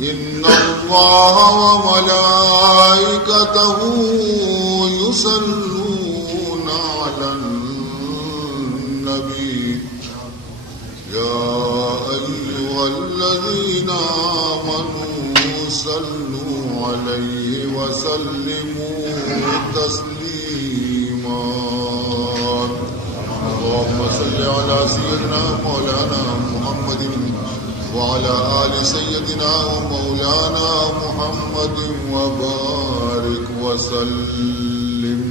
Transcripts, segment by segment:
إن الله وملائكته يصلون على النبي يا أيها الذين آمنوا صلوا عليه وسلموا تسليما اللهم صل على سيدنا مولانا محمد وعلى آل سيدنا ومولانا محمد وبارك وسلم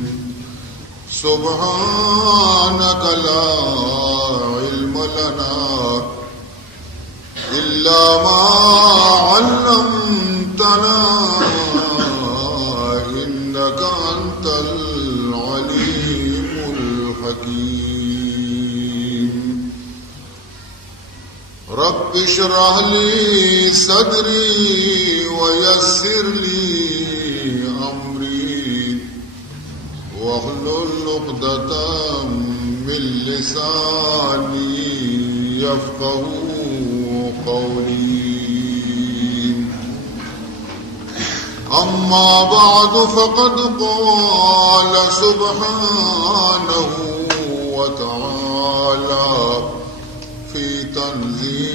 سبحانك لا علم لنا إلا ما علمتنا إنك أنت العليم الحكيم رب اشرح لي صدري ويسر لي أمري واحلل عقدة من لساني يفقهوا قولي أما بعد فقد قال سبحانه وتعالى في تنزيله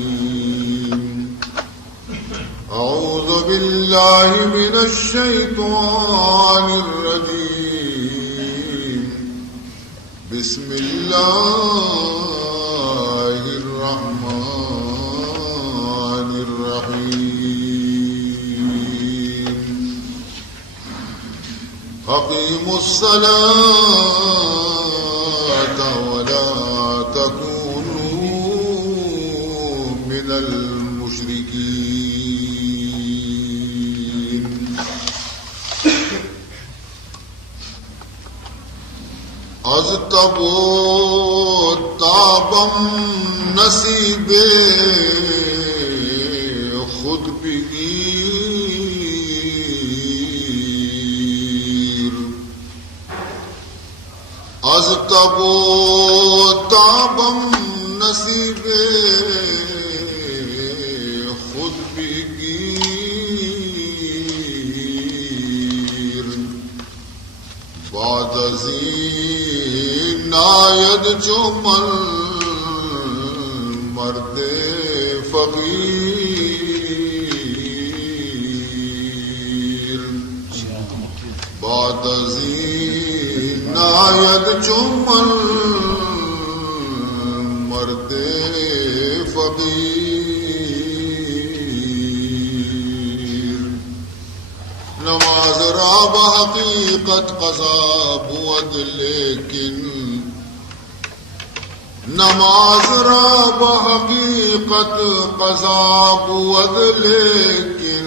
الكريم أعوذ بالله من الشيطان الرجيم بسم الله الرحمن الرحيم أقيموا الصلاة ولا تكونوا من المشركين از تبو تابم نصیب خود بگیر از تبو تابم نصیب خود بگیر بعد ازین ناید جو مرد فقیر بعد ازین ناید جو مرد فقیر نماز را بحقیقت قضا بود لیکن نماز را بحقیقت قضا بود لیکن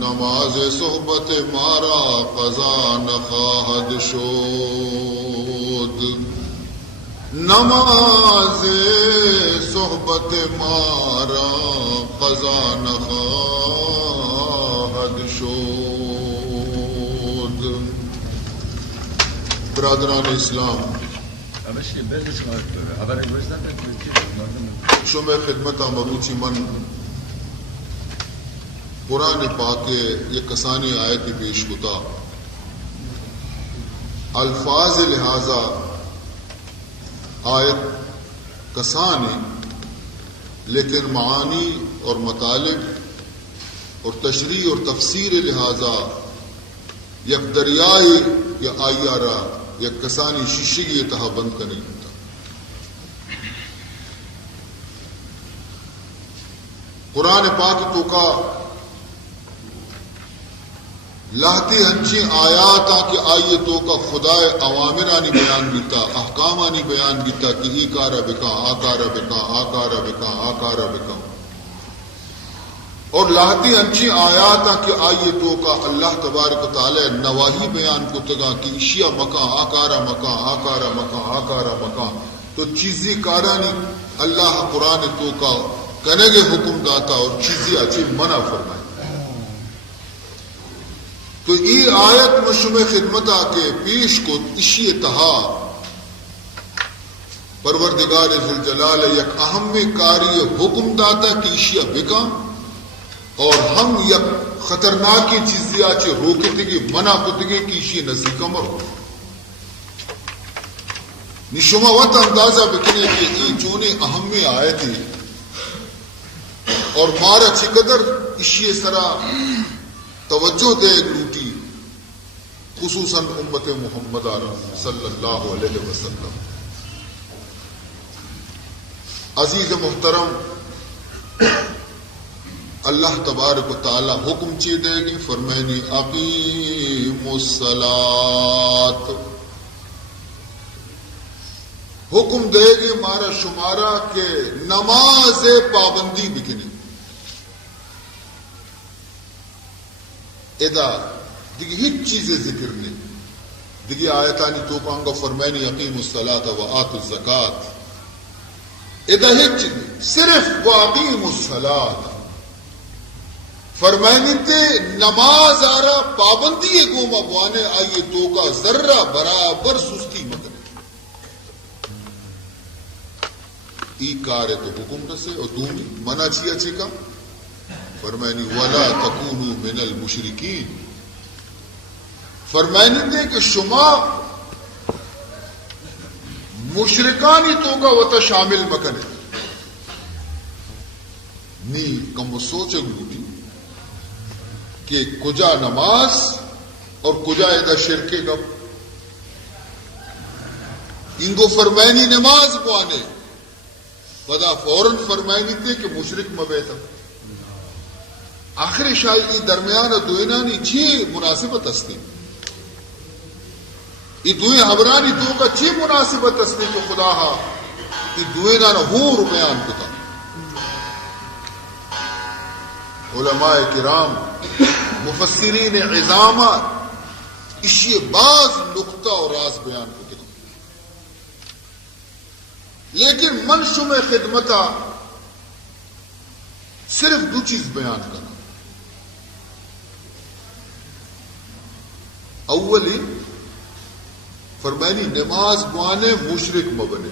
نماز صحبت مارا قضا نخواهد شد نماز صحبت مارا قضا نخواهد شد برادران اسلام شمع خدمت مروچی من قرآن پاک یہ کسانی آیت پیش کتا الفاظ لہذا آیت کسانی لیکن معانی اور مطالب اور تشریح اور تفسیر لہذا یک دریائی یا آئیارا یک کسانی شیشگی تہا بند کنی ہوتا قرآن پاک تو کا لاہتی ہنچی آیات کہ آئیے تو کا خدای اوامرانی بیان بیتا احکامانی بیان بیتا کہ ای کارا بکا آکارا بکا آکارا بکا آکارا بکا اور لاہتی ہنچی آیات کہ آئیے تو کا اللہ تبارک و تعالی نواہی بیان کو تگا کہ اشیاء مکا آکارا مکا آکارا مکا آکارا مکا تو چیزی کارانی اللہ قرآن تو کا کنگے حکم داتا اور چیزی اچھی منع فرمائے تو ای آیت مشم خدمت آ کے پیش کو اشی تہا پروردگار ذوالجلال یک اہم کاری حکم داتا کہ اشیاء بکا اور ہم یک خطرناکی چیزی آچے روکتے گی منع کتے گی کہ اشیاء نزدیکا مرو نشما وقت اندازہ بکنے کہ یہ چونے اہم میں آئے تھے اور مارا چقدر اشیاء سرا توجہ دے لوٹی خصوصاً امت محمدہ صلی اللہ علیہ وسلم. عزیز محترم، اللہ تبارک و تعالی حکم چی دے گی، فرمائنی اقیموا الصلاۃ، حکم دے گی مارا شمارا کہ نماز پابندی بکنی. ادا دیگی ہیچ چیزیں ذکر نہیں، دیگی آیتانی تو کہاں فرمائنی اقیموا الصلاۃ وآتوا الزکاۃ، ادا ہیچ چیز نہیں، صرف واقیموا الصلاۃ فرمائنی تے نماز آرہ پابندی گوما بوانے آئیے تو کا ذرہ برابر سستی مکنے ای کارے تو حکم رسے اور دومی منع چیا چکا فرمائنی وَلَا تَكُونُوا مِنَ الْمُشْرِكِينَ، فرمائنی تے کہ شما مشرکانی تو کا وطا شامل مکنے نی کم سوچے گلوٹی کہ کجا نماز اور کجا ادا شرکے گا. انگو فرمائنی نماز بوانے بدا فوراً فرمائنی تھے کہ مشرک مبیتا. آخر شاید درمیان دوئنانی چھ مناسبت استی، یہ دوئیں حبرانی دو کا چھ مناسبت استی تو خدا ہا یہ دوئنان ہور بیان کتا. علماء کرام مفسرین عظامہ اسی بعض نقطہ اور راز بیان کو دیں، لیکن منشم خدمتا صرف دو چیز بیان کرنا. اولی فرمائنی نماز بوانے مشرک مبنے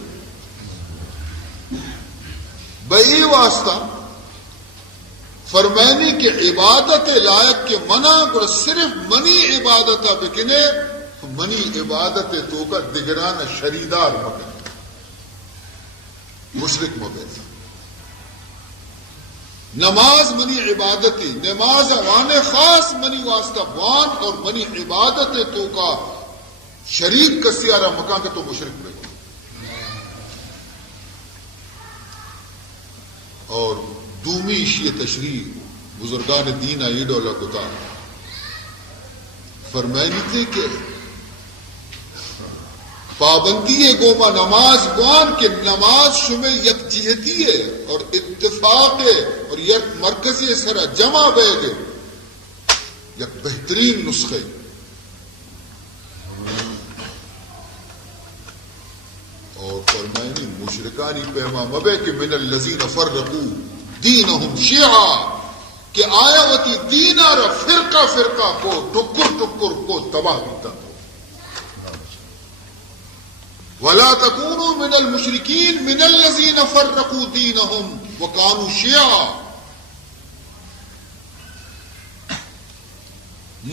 بئی واسطہ فرمائنی کہ عبادت لائق کے منع اور صرف منی عبادت بکنے منی عبادت تو کا دگران شریدار مبنے مشرک مبنے. نماز منی عبادتی نماز وانے خاص منی واسطہ وان اور منی عبادت تو کا شریک کا سیارہ مکان کے تو مشرک میں. اور دومی شیع تشریح بزرگان دین ایڈو لکتا فرمائنی تھے کہ پابندی گوما نماز بوان کے نماز شمع یک جہتی ہے اور اتفاق ہے اور یک مرکزی سرا جمع بے گے یک بہترین نسخے. اور فرمائنی مشرکانی پیما مبے کہ من الذین فرقوا دینہم شیعہ کہ آیا وتی دین آرہ فرقہ فرقہ کو ٹکر ٹکر کو تباہ بیتا کو. وَلَا تَكُونُوا مِنَ الْمُشْرِكِينَ مِنَ الَّذِينَ فَرَّقُوا دِينَهُمْ وَكَانُوا شِيَعًا.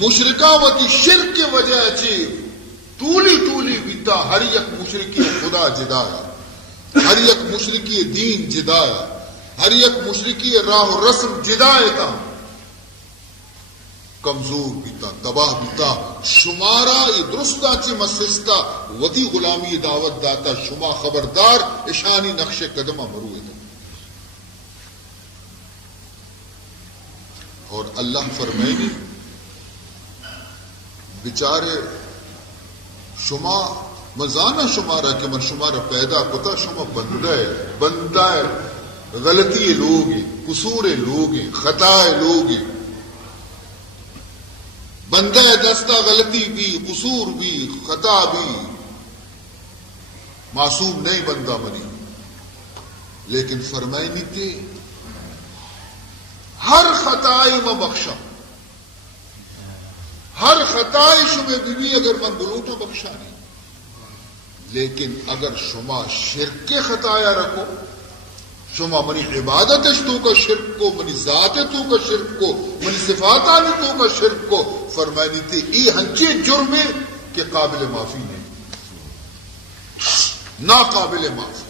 مشرکہ وتی شرک کی وجہ چی طولی بیتا ہر یک مشرکی خدا جدایا، ہر یک مشرکی دین جدایا، ہر یک مشرکی راہ و رسم جدائے تا کمزور بیتا تباہ بیتا. شمارا یہ درستا چی مسستا ودی غلامی دعوت داتا شما خبردار اشانی نقش قدمہ مروئے تا. اور اللہ فرمائنی بچارے شما مزانہ شمارا کہ من شمارا پیدا کتا شما بندہ غلطی لوگی قصور لوگی خطائے لوگی بندہ دستہ غلطی بھی قصور بھی خطا بھی معصوم نہیں بندہ بنی. لیکن فرمائنی تھے ہر خطائی میں بخشا، ہر خطائی شمع بھی اگر من بلوٹا بخشا نہیں. لیکن اگر شما شرک کے خطایا رکھو، شما منی عبادت تو کا شرک کو، منی ذات تو کا شرک کو، منی صفاتانی تو کا شرک کو، فرمائنی تھی ای ہنچے جرم کہ قابل معافی نہیں، ناقابل معافی۔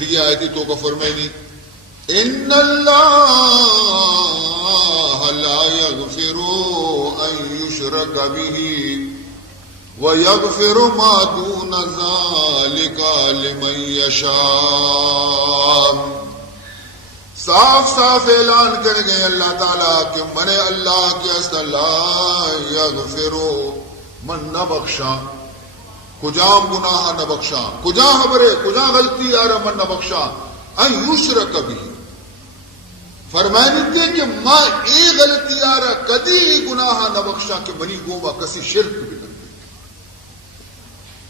دیگه آیتی تو کا فرمائنی ان اللہ لا یغفر ان یشرک به وَيَغْفِرُ مَا دُونَ ذَلِكَ لِمَن يَشَاءُ۔ صاف صاف اعلان کر گئے اللہ تعالیٰ کہ من اللہ کے اصل لا یغفر، من نہ بخشا، کجام گناہ نہ بخشا، کجا خبرے کجا غلطی آ رہا من نہ بخشا، ان یشرک بھی فرمائنی تھے کہ ماں اے غلطی آ رہا کدی گناہ نہ بخشا کہ منی گوما کسی شرک بھی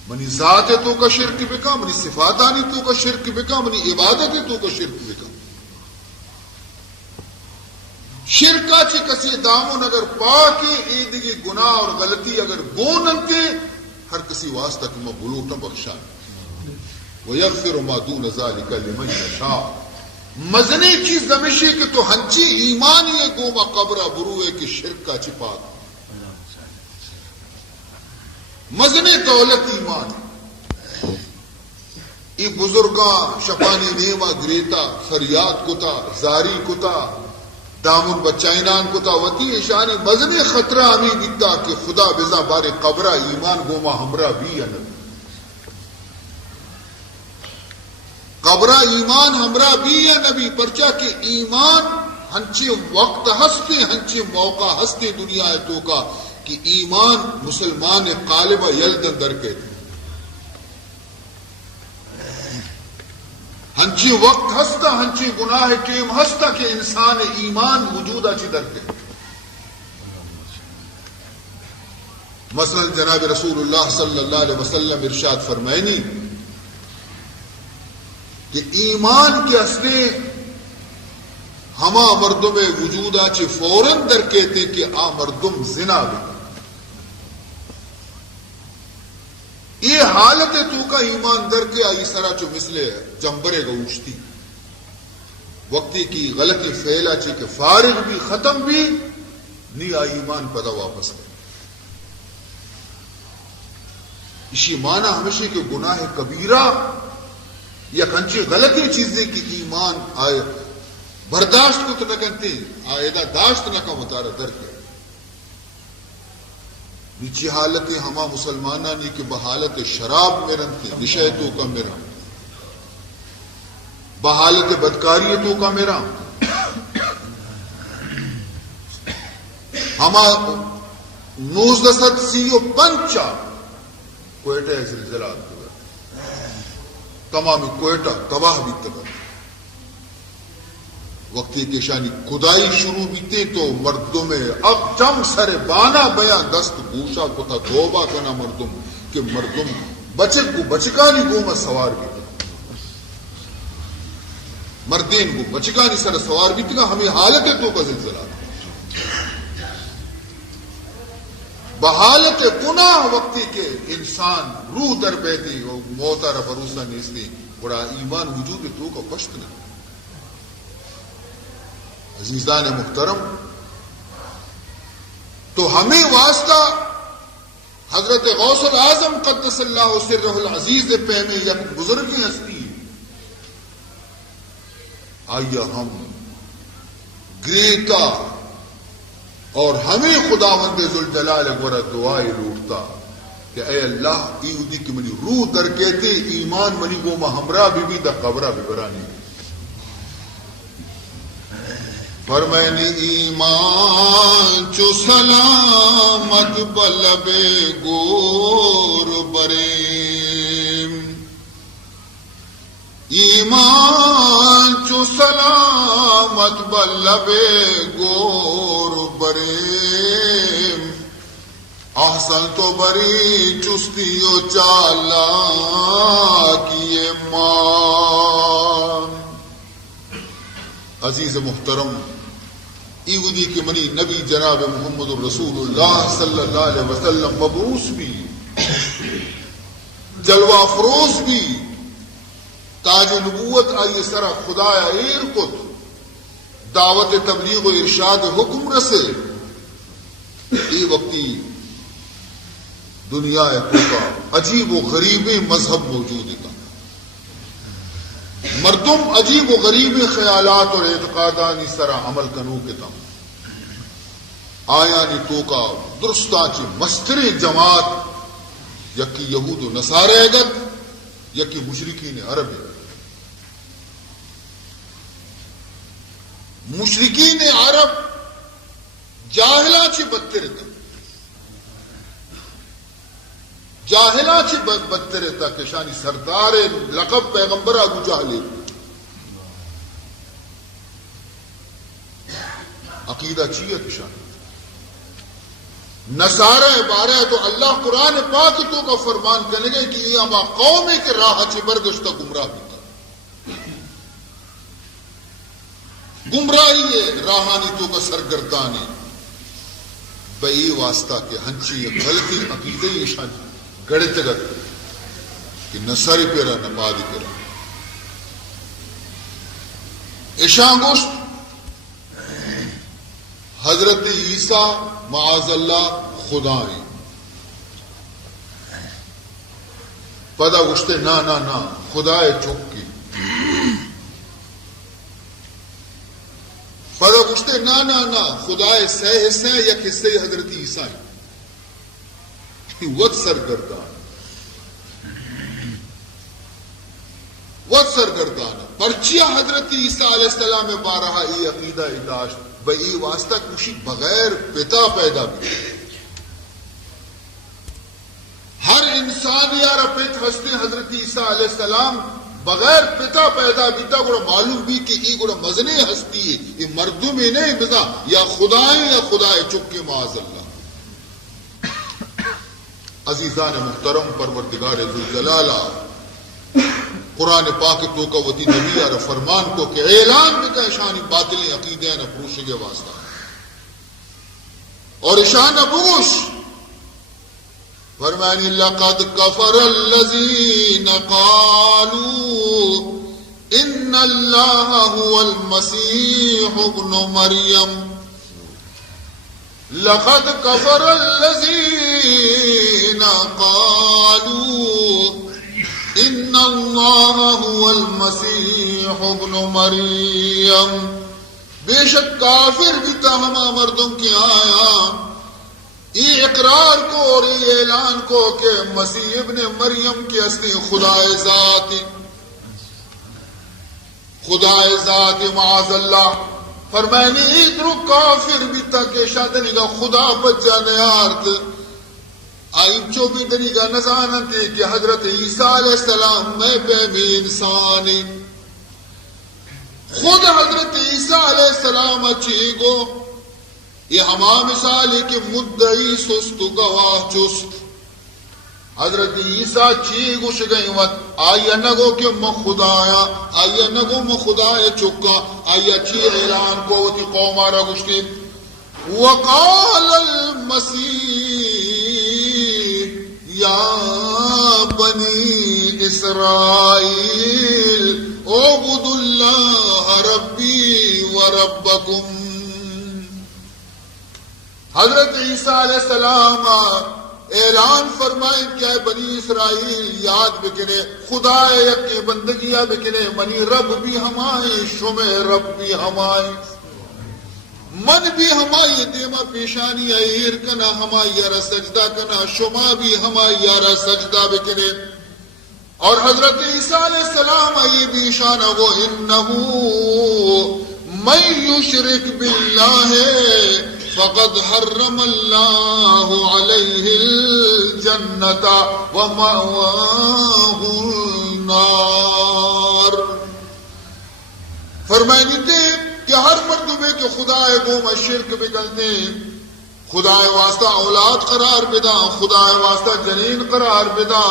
منی ذات تو کا شرک بکا، منی صفاتانی تو کا شرک بکا، منی عبادت تو کا شرک بکا۔ شرکا چی کسی دامن اگر پاکی ایدگی گناہ اور غلطی اگر گوننتے ہر کسی واسطہ کہ میں بلوٹا بخشا۔ وَيَغْفِرُ مَا دُونَ ذَلِكَ لِمَن يَشَاءُ۔ مزنی چیز دمشی کہ تو ہنچی ایمانی گوما قبرہ بروے کی شرکا چی پاک مزن دولت ایمان ای بزرگاں شپانی نیما گریتا فریاد کتا زاری کتا دامن بچائنان کتا وتی اشانی مزن خطرہ ہمیں بیتا کہ خدا بزا بار قبرہ ایمان گوما ہمراہ بھی ہے نبی، قبرہ ایمان ہمراہ بھی ہے نبی، پرچا کہ ایمان ہنچے وقت ہستے ہنچے موقع ہستے دنیا ہے تو کا کہ ایمان مسلمان قالبہ یلدن در کے ہنچی وقت ہستا ہنچی گناہ ٹیم ہستا کہ انسان ایمان موجودہ چی در کے۔ مثلا جناب رسول اللہ صلی اللہ علیہ وسلم ارشاد فرمائنی کہ ایمان کے اصلے ہما مردم وجودہ چی فوراً در کہتے کہ آ مردم زنا بھی یہ حالت تو کا ایمان در کے آئی سرا چو مثلے چمبرے گوشتی وقتی کی غلطی فعلا چی کہ فارغ بھی ختم بھی نہیں آئی ایمان پدا واپس ہے۔ اسی معنی ہمیشہ کہ گناہ کبیرہ یا کنچی غلطی چیزیں کی ایمان آئے برداشت کو تو نہ کنتے آئیدہ داشت نہ کا مطارہ در کے نیچی حالت ہما مسلمانہ نہیں کہ بحالت شراب میں رنتے نشیتوں کا میرا بحالت بدکاریتوں کا میرا ہما 1935 کوئٹہ زلزلات تمامی کوئٹہ تباہ بھی تباہ وقتی کے شانی خدائی شروع بیتے تو مردم اب چم سر بانا بیاں دست گوشا کو تھا توبہ کنا مردم کہ مردم بچک کو بچکانی گوما سوار بیتے مردین کو بچکانی سر سوار بیتے گا ہمیں حالت تو کا زلزلہ بحالت گناہ وقتی کے انسان روح در بیتی موتا را بروسہ نیستی بڑا ایمان وجود تو کا پشت نہیں۔ عزیزان محترم تو ہمیں واسطہ حضرت غوث الاعظم قدس اللہ سرہ العزیز پہ میں یک بزرگی ہستی آئیے ہم گریتا اور ہمیں خداوند ذوالجلال گورا دعائے لوٹتا کہ اے اللہ ایودی کی منی روح در کہتے ایمان منی گو ہمراہ بھی دا قبرہ بھی برانی فرمائنی ایمان چو سلامت بلب گور بریم ایمان چو سلامت بلب گور بریم احسن تو بری چستی و چالا کیے مان۔ عزیز محترم ایودی کی منی نبی جناب محمد رسول اللہ صلی اللہ علیہ وسلم مبعوث بھی جلوہ افروز بھی تاج نبوت آئیے سرا خدایا ایر کت دعوت تبلیغ و ارشاد حکم رسے ای وقتی دنیا کا عجیب و غریب مذہب موجود تھا. مردم عجیب و غریب خیالات اور اعتقادات اس طرح عمل کنو کے تھا. آیا نی تو کا درستا کی مستر جماعت یکی یہود و نصارے گد یکی مشرکین عرب. مشرکین عرب جاہلا چی بدتر تھا. جاہلا چی بدتر تھا کہ شانی سردار لقب پیغمبر ابو جہل. عقیدہ چیت شان نصارہ بارہ تو اللہ قرآن پاک تو کا فرمان کرنے گئے کہ یہ اما قوم کے راہ چی برگشتہ گمراہ ہوتا. گمراہی ہے راہانی تو کا سرگردانی بئی واسطہ کے ہنچی غلطی عقیدہ ایشان گڑے تگت کہ نصاری پیرا نمادی پیرا ایشان گوشت حضرت عیسیٰ معاذ اللہ خدا ہے. پدا گوشتے نا نا نا خدا ہے چوکی. پدا گوشتے نا نا نا خدا ہے سہ حصے یک حصے حضرت عیسیٰ ہے. وقت سرگردان پرچیا حضرت عیسیٰ علیہ السلام بارہا ای عقیدہ اداشت بئی واسطہ کشی بغیر پتا پیدا بھی. ہر انسان یار پیت ہستے حضرت عیسیٰ علیہ السلام بغیر پتا پیدا بھی تھا. گوڑا معلوم بھی کہ ای گوڑا مزنے ہستی ہے یہ مردوں میں نہیں مزا یا خدائیں یا خدائے چکے معاذ اللہ. عزیزان محترم پروردگار ذوالجلالہ قرآن پاک تو کا ودی نبی اور فرمان کو کہ اعلان میں کا شانی باطل عقیدے نہ پوچھے گے واسطہ اور شان ابوش فرمانی لقد کفر الذین قالوا ان اللہ هو المسیح ابن مریم. لقد کفر الذین قالوا ان اللہ هو المسیح ابن مریم. بے شک کافر بھی تھا ہما مردوں کی آیا یہ اقرار کو اور یہ اعلان کو کہ مسیح ابن مریم کی اصلی خدا ذات معاذ اللہ. فرمائنی ادرو کافر بھی تھا کہ شادنی کا خدا بچہ نیارت آئیم چو بھی دنی کا نزانت ہے کہ حضرت عیسیٰ علیہ السلام میں پہ بھی انسانی. خود حضرت عیسیٰ علیہ السلام اچھی گو یہ ہما مثالی کہ مدعی سست گواہ چست. حضرت عیسیٰ چی گوش گئی وقت آیا نگو کہ مخدایا آیا نگو مخدایا چکا آیا چی اعلان کو وتی قوم آرہ گوشتی. وقال المسیح یا بنی اسرائیل اعبدوا اللہ ربی وربکم. حضرت عیسیٰ علیہ السلام اعلان فرمائیں کہ بنی اسرائیل یاد بکنے خدا یکی بندگیہ بکنے منی رب بھی ہمائیں شمع رب بھی ہمائیں من بھی ہمائی دیما پیشانی ایر کنا ہمائی یارا سجدہ کنا شما بھی ہمائی یارا سجدہ بکنے. اور حضرت عیسیٰ علیہ السلام یہ بھی شانہ وہ انہو من یشرک باللہ فقد حرم اللہ علیہ الجنت ومأواہ النار. فرمائنی تھے کہ ہر مردمے کے خدا گو میں شرک بکلتے خدا واسطہ اولاد قرار بدا خدا واسطہ جنین قرار بدا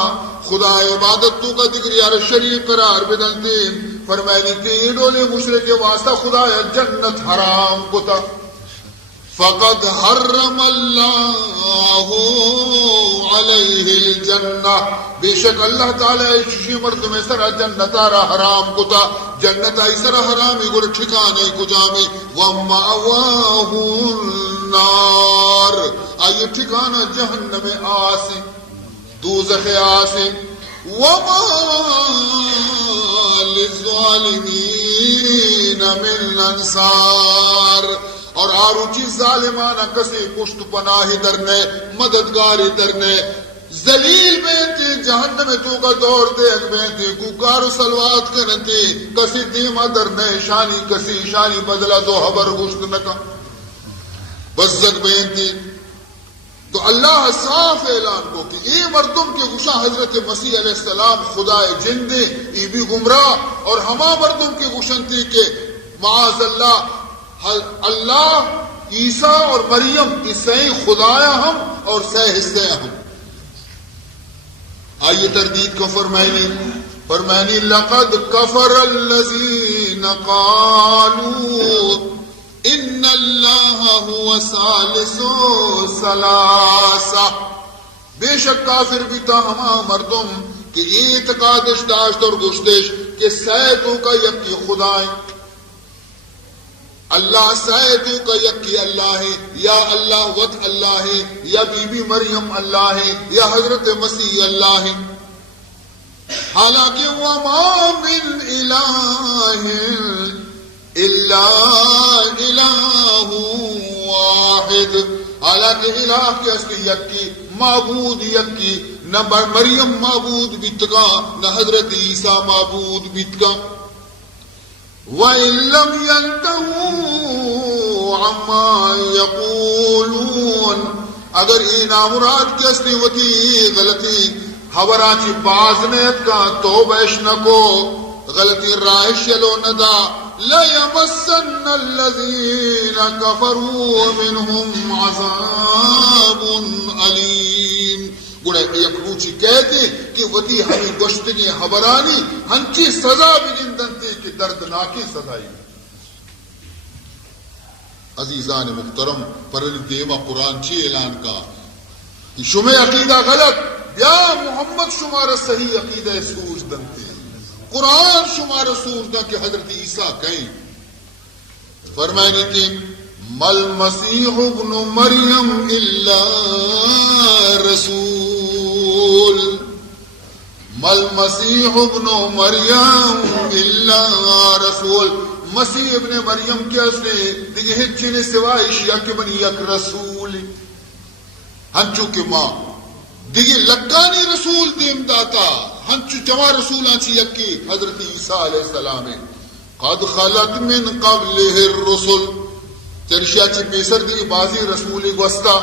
خدا عبادت تو کا ذکر یار شریف قرار بدلتے. فرمائنی تھے ڈولے مشرک واسطہ خدا جنت حرام کتا فقد حرم اللہ علیہ الجنہ، بے شک اللہ تعالی ششی مرد میں سرا جنت آرہ حرام کتا، جنت آئی سرا حرامی گر ٹھکانے کو جامی، وَمَأْوَاهُ النَّارِ، آئی ٹھکانا جہنم آسی، دوزخ آسی، وَمَا لِلظَّالِمِينَ مِنْ انصار، اور آروچی ظالمانہ کسی پشت پناہی درنے، مددگاری درنے، ذلیل بینتی جہنم تو کا دور دے بینتی کوکار سلوات کرنتی، کسی دیمہ درنے شانی، کسی شانی بدلا دو حبر گشت نکا بزد بینتی۔ تو اللہ صاف اعلان کو کہ ای مردم کے گشا حضرت مسیح علیہ السلام خدا جن دے ای بھی گمراہ، اور ہما مردم کے گشنتی کے معاذ اللہ عیسیٰ اور مریم عیسائی خدایا ہم اور سہ حصے ہم۔ آئیے تردید کو فرمائنی لقد کفر الذین قالوا ان اللہ هو ثالث ثلاثہ، بے شک کافر بھی تھا ہما مردم کہ یہ اعتقادش داشت اور گشتش کہ سیدوں کا یکی خدا ہے، اللہ سیدوں کا یکی اللہ ہے، یا اللہ وط اللہ ہے، یا بی بی مریم اللہ ہے، یا حضرت مسیح اللہ ہے۔ حالانکہ وَمَا مِنْ إِلَٰهٍ إِلَّا إِلَٰهٌ وَاحِدٌ، حالانکہ الہ کے اصلی یکی، معبود یکی، نہ مریم معبود بیتگا، نہ حضرت عیسیٰ معبود بیتگا۔ وَإِن لَّمْ يَنْتَهُوا عَمَّا يَقُولُونَ، اگر این آمراد کے اصلی وطی غلطی حبرانچی بازنیت کا توبیش نکو، غلطی رائش یلو ندا، لَيَمَسَّنَّ الَّذِينَ كَفَرُوا مِنْهُمْ عَذَابٌ أَلِيمٌ، گوڑا یک روچی کہتے کہ وطی ہمیں گشتگی حبرانی ہنچی سزا بھی گندنتی کہ دردناکی سزائی۔ عزیزان محترم، پر دیما قرآن چی اعلان کا کہ شمع عقیدہ غلط، یا محمد شمار صحیح عقیدہ سوچ دنتے، قرآن شمار سوچ دن کہ حضرت عیسیٰ کہیں فرمائنی کہ مل مسیح ابن مریم الا رسول، مل مسیح ابن مریم الا رسول، مسیح ابن مریم کے اسے دیکھے ہچنے سوائے اشیاء کے بنی یک رسول ہنچو کے ماں دیکھے لکانی رسول دیم داتا ہنچو چما رسول آنچی یکی حضرت عیسیٰ علیہ السلام قد خلت من قبلہ الرسل، چرشیا چی پیسر دی بازی رسول گوستا،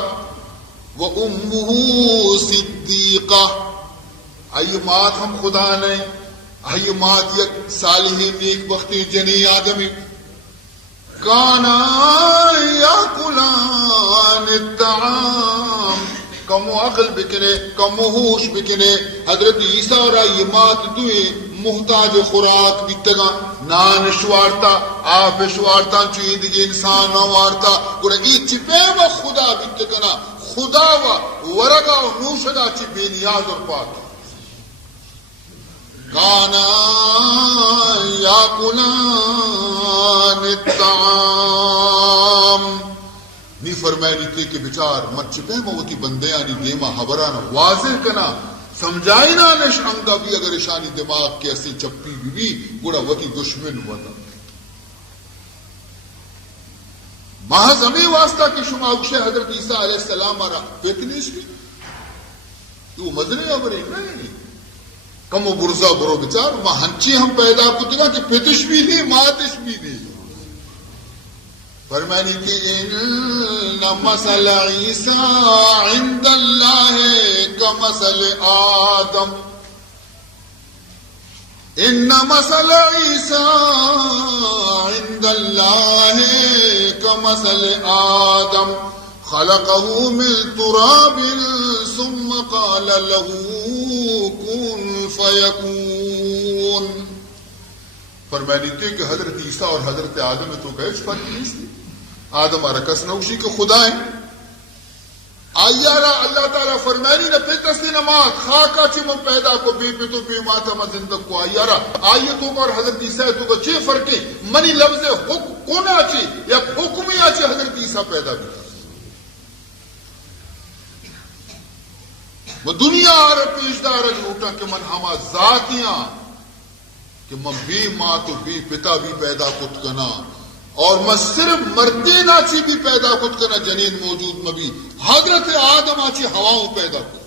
وَأُمُّهُ صِدِّيقَةٌ، آئی مات ہم خدا نے، آئی مات یک صالحی نیک بختی جنی آدمی، کانا یاکلان الطعام، کمو عقل بکنے کمو ہوش بکنے، حضرت عیسیٰ اور آئی مات دوئے محتاج خوراک بیتگا، نان شوارتا آپ شوارتا چوئی دیگے انسان وارتا، گوڑا ای چپے و خدا بیتگنا، خدا و ورگا و نوشگا چی بے نیاز اور پاک، کانا یاکلان الطعام، نی فرمائنی تھے کہ بچار مت چپے موتی بندے آنی دیما حبرانا واضح کنا سمجھائی نا نش انگا بھی اگر اشانی دماغ کے ایسی چپی بھی گوڑا وطی دشمن وطا محض ہمیں واسطہ کی شما اکشے حضرت عیسیٰ علیہ السلام آرہ پیتنی اس کی تو مدنے ابرے نہیں کم و برزا برو بچار ما ہنچی ہم پیدا کتنا کہ پیتش بھی نہیں ماتش بھی نہیں، فرمانی کہ ان مثل عیسیٰ عند اللہ کمثل آدم، ان مثل عیسیٰ عند اللہ کمثل آدم خلقه من تراب ثم قال له كن فيكون، فرمانی تھی کہ حضرت عیسیٰ اور حضرت آدم میں تو کہش فرق نہیں تھی، آدم ارکس نوشی کے خدا ہیں آیارا اللہ تعالیٰ فرمانی نہ پیتس نمات خاکا چی من پیدا کو بی پیتو بی ماتا من زندگ کو آیارا آیتوں کا اور حضرت عیسیٰ تو کا چی فرقی منی لفظ کونا چی یا حکمی آچی حضرت عیسیٰ پیدا بھی وہ دنیا آر پیشدار جھوٹا کہ من ہما ذاتیاں کہ من بی ماں تو بی پتا بھی پیدا کت کنا اور میں صرف مردین آچی بھی پیدا کت کنا جنین موجود میں بھی حضرت آدم آچی ہواؤں پیدا کت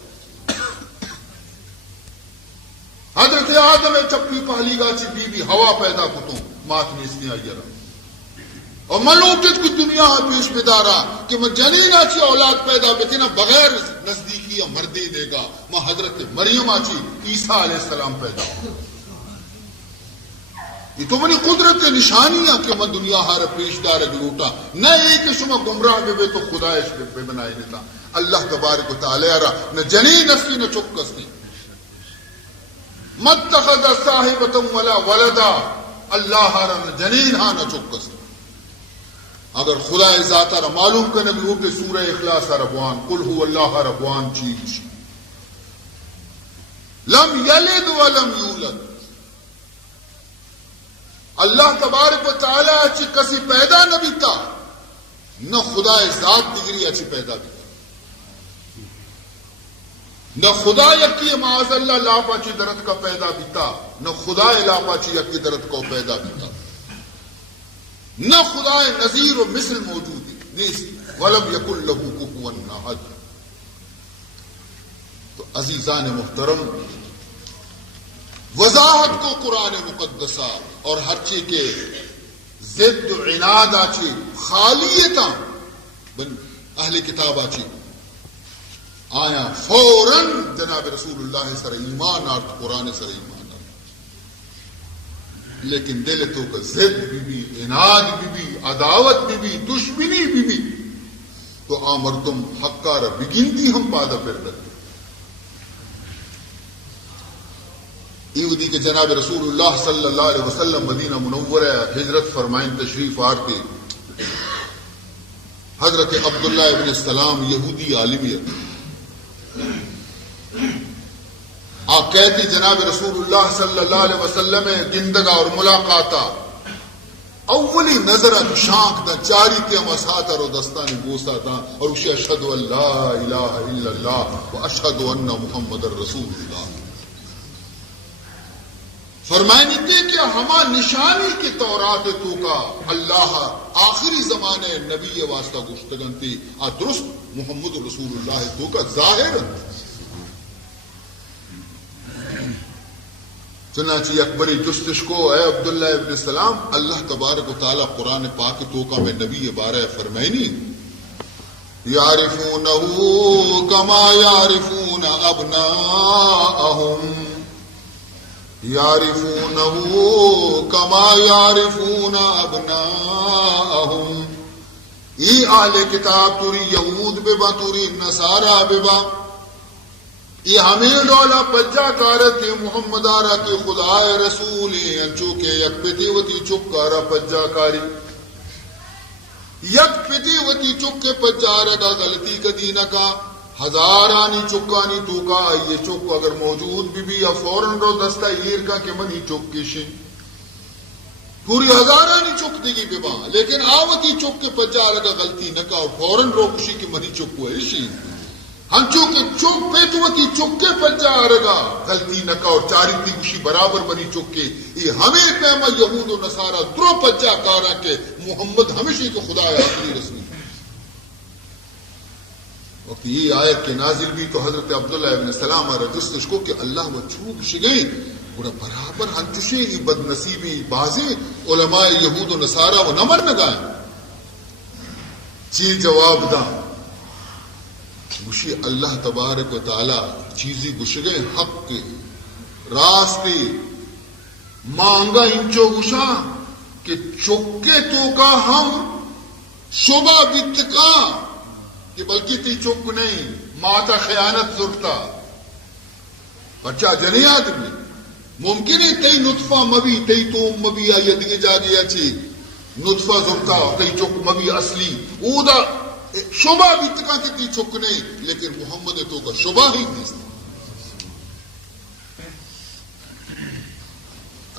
حضرت آدم چپی پہلی گا چی بی ہوا پیدا کتوں مات میں اس نے آئی رہا اور میں لوٹت کی دنیا پیش بدارا کہ میں جنین آچی اولاد پیدا بکنا بغیر نزدیکی یا مردی دے گا میں حضرت مریم آچی عیسیٰ علیہ السلام پیدا ہوں یہ تو منی قدرت نشانیاں کہ میں دنیا ہر پیشدار لوٹا نہ ایک شما گمراہ بے تو خدا پہ بنائے دیتا اللہ تبارک و تعالی نہ جنین اسلی نہ چکس نہیں متخذ صاحبۃ ولا ولدا اللہ نہ جنین ہاں نہ چکس اگر خدا ذات را معلوم کرنے بھی ہو کہ سورہ اخلاص ربوان قل هو اللہ ربوان چیز لم یلد ولم یولد اللہ تبارک و تعالی اچھی کسی پیدا نہ بیتا نہ خدا ذات دیگری اچھی پیدا بیتا نہ خدا یکی معاذ اللہ لا پاچی درد کا پیدا بیتا نہ خدا لا پاچی یکی درد کو پیدا بیتا نہ خدا نظیر و مثل موجود ہے ولم یکن لہو کفوا احد تو عزیزان محترم وضاحت کو قرآن مقدسہ اور ہر چیز کے ضد عناد آچی خالیتا بن اہل کتاب آچی آیا فوراً جناب رسول اللہ سر ایمان آرت قرآن سر ایمان لیکن دل تو کا ضد بھی عناد بھی عداوت بھی دشمنی بھی تو آمردم حقار بگنتی ہم پادا پھر کرتے ایودی کے جناب رسول اللہ صلی اللہ علیہ وسلم مدینہ منورہ ہجرت فرمائن تشریف آرتے حضرت عبداللہ ابن السلام یہودی عالمیت آپ کہتی جناب رسول اللہ صلی اللہ علیہ وسلم گندگا اور ملاقاتا اولی نظر شانک دا چاری تیم اساتا رو دستانی گوستا تا اور اسے اشہد ان لا الہ الا اللہ و اشہد ان محمد رسول اللہ فرمائنی تھے کہ ہما نشانی کی تورات تو کا اللہ آخری زمانے نبی واسطہ گشتگن تھی درست محمد رسول اللہ تو کا ظاہر چنانچہ اکبری جستش کو اے عبداللہ ابن السلام اللہ تبارک و تعالی قرآن پاک تو کا میں نبی بارہ فرمائنی یعرفونہو کما یعرفون ابناءہم یعرفونہو کما یعرفون ابناءہم ای اہل کتاب توری یہود ببا توری نصارہ ببا یہ ہمیں ڈولا پجا کارت محمد آرہ کے خدا رسول انچو کے یک پتی وتی چک کارا پجا کاری یک پتی وتی چک کے پجا رہا غلطی کا دینہ کا ہزارانی چکانی تو کا یہ چک اگر موجود بھی یا فوراً رو دستا ہیر کا کہ منی چک کی شن پوری ہزارانی چک دیگی ببا لیکن آوتی چک کے پجا رہا غلطی نہ کا فوراً رو کشی کی منی چک ہوئے شن ہم چونکہ چوک پیتوتی چکے پر جا رگا غلطی نکا اور چاری تی کشی برابر بنی چکے یہ ہمیں پیما یہود و نصارہ درو پجا کارا کہ محمد ہمیشہ کو خدا آخری رسول وقت یہ آیت کے نازل بھی تو حضرت عبداللہ ابن السلام رجستش کو کہ اللہ و چوک شگئی اور برابر ہنچشے ہی بد نصیبی بازی علماء یہود و نصارہ و نمر نگائیں چی جواب دا گوشی اللہ تبارک و تعالی چیزی گوشگے حق کے راستے مانگا انچو گوشا کہ چکے تو کا ہم شبہ بتکا کہ بلکہ تی چک نہیں ماتا خیانت ضرورتا بچہ جنی آدمی ممکن ہے تی نطفہ مبی تی تو مبی آئی دیگے جا گیا چی نطفہ زمتا تی چک مبی اصلی اودا شبہ بھی تکا کے تی چک نہیں لیکن محمد تو کا شبہ ہی نہیں.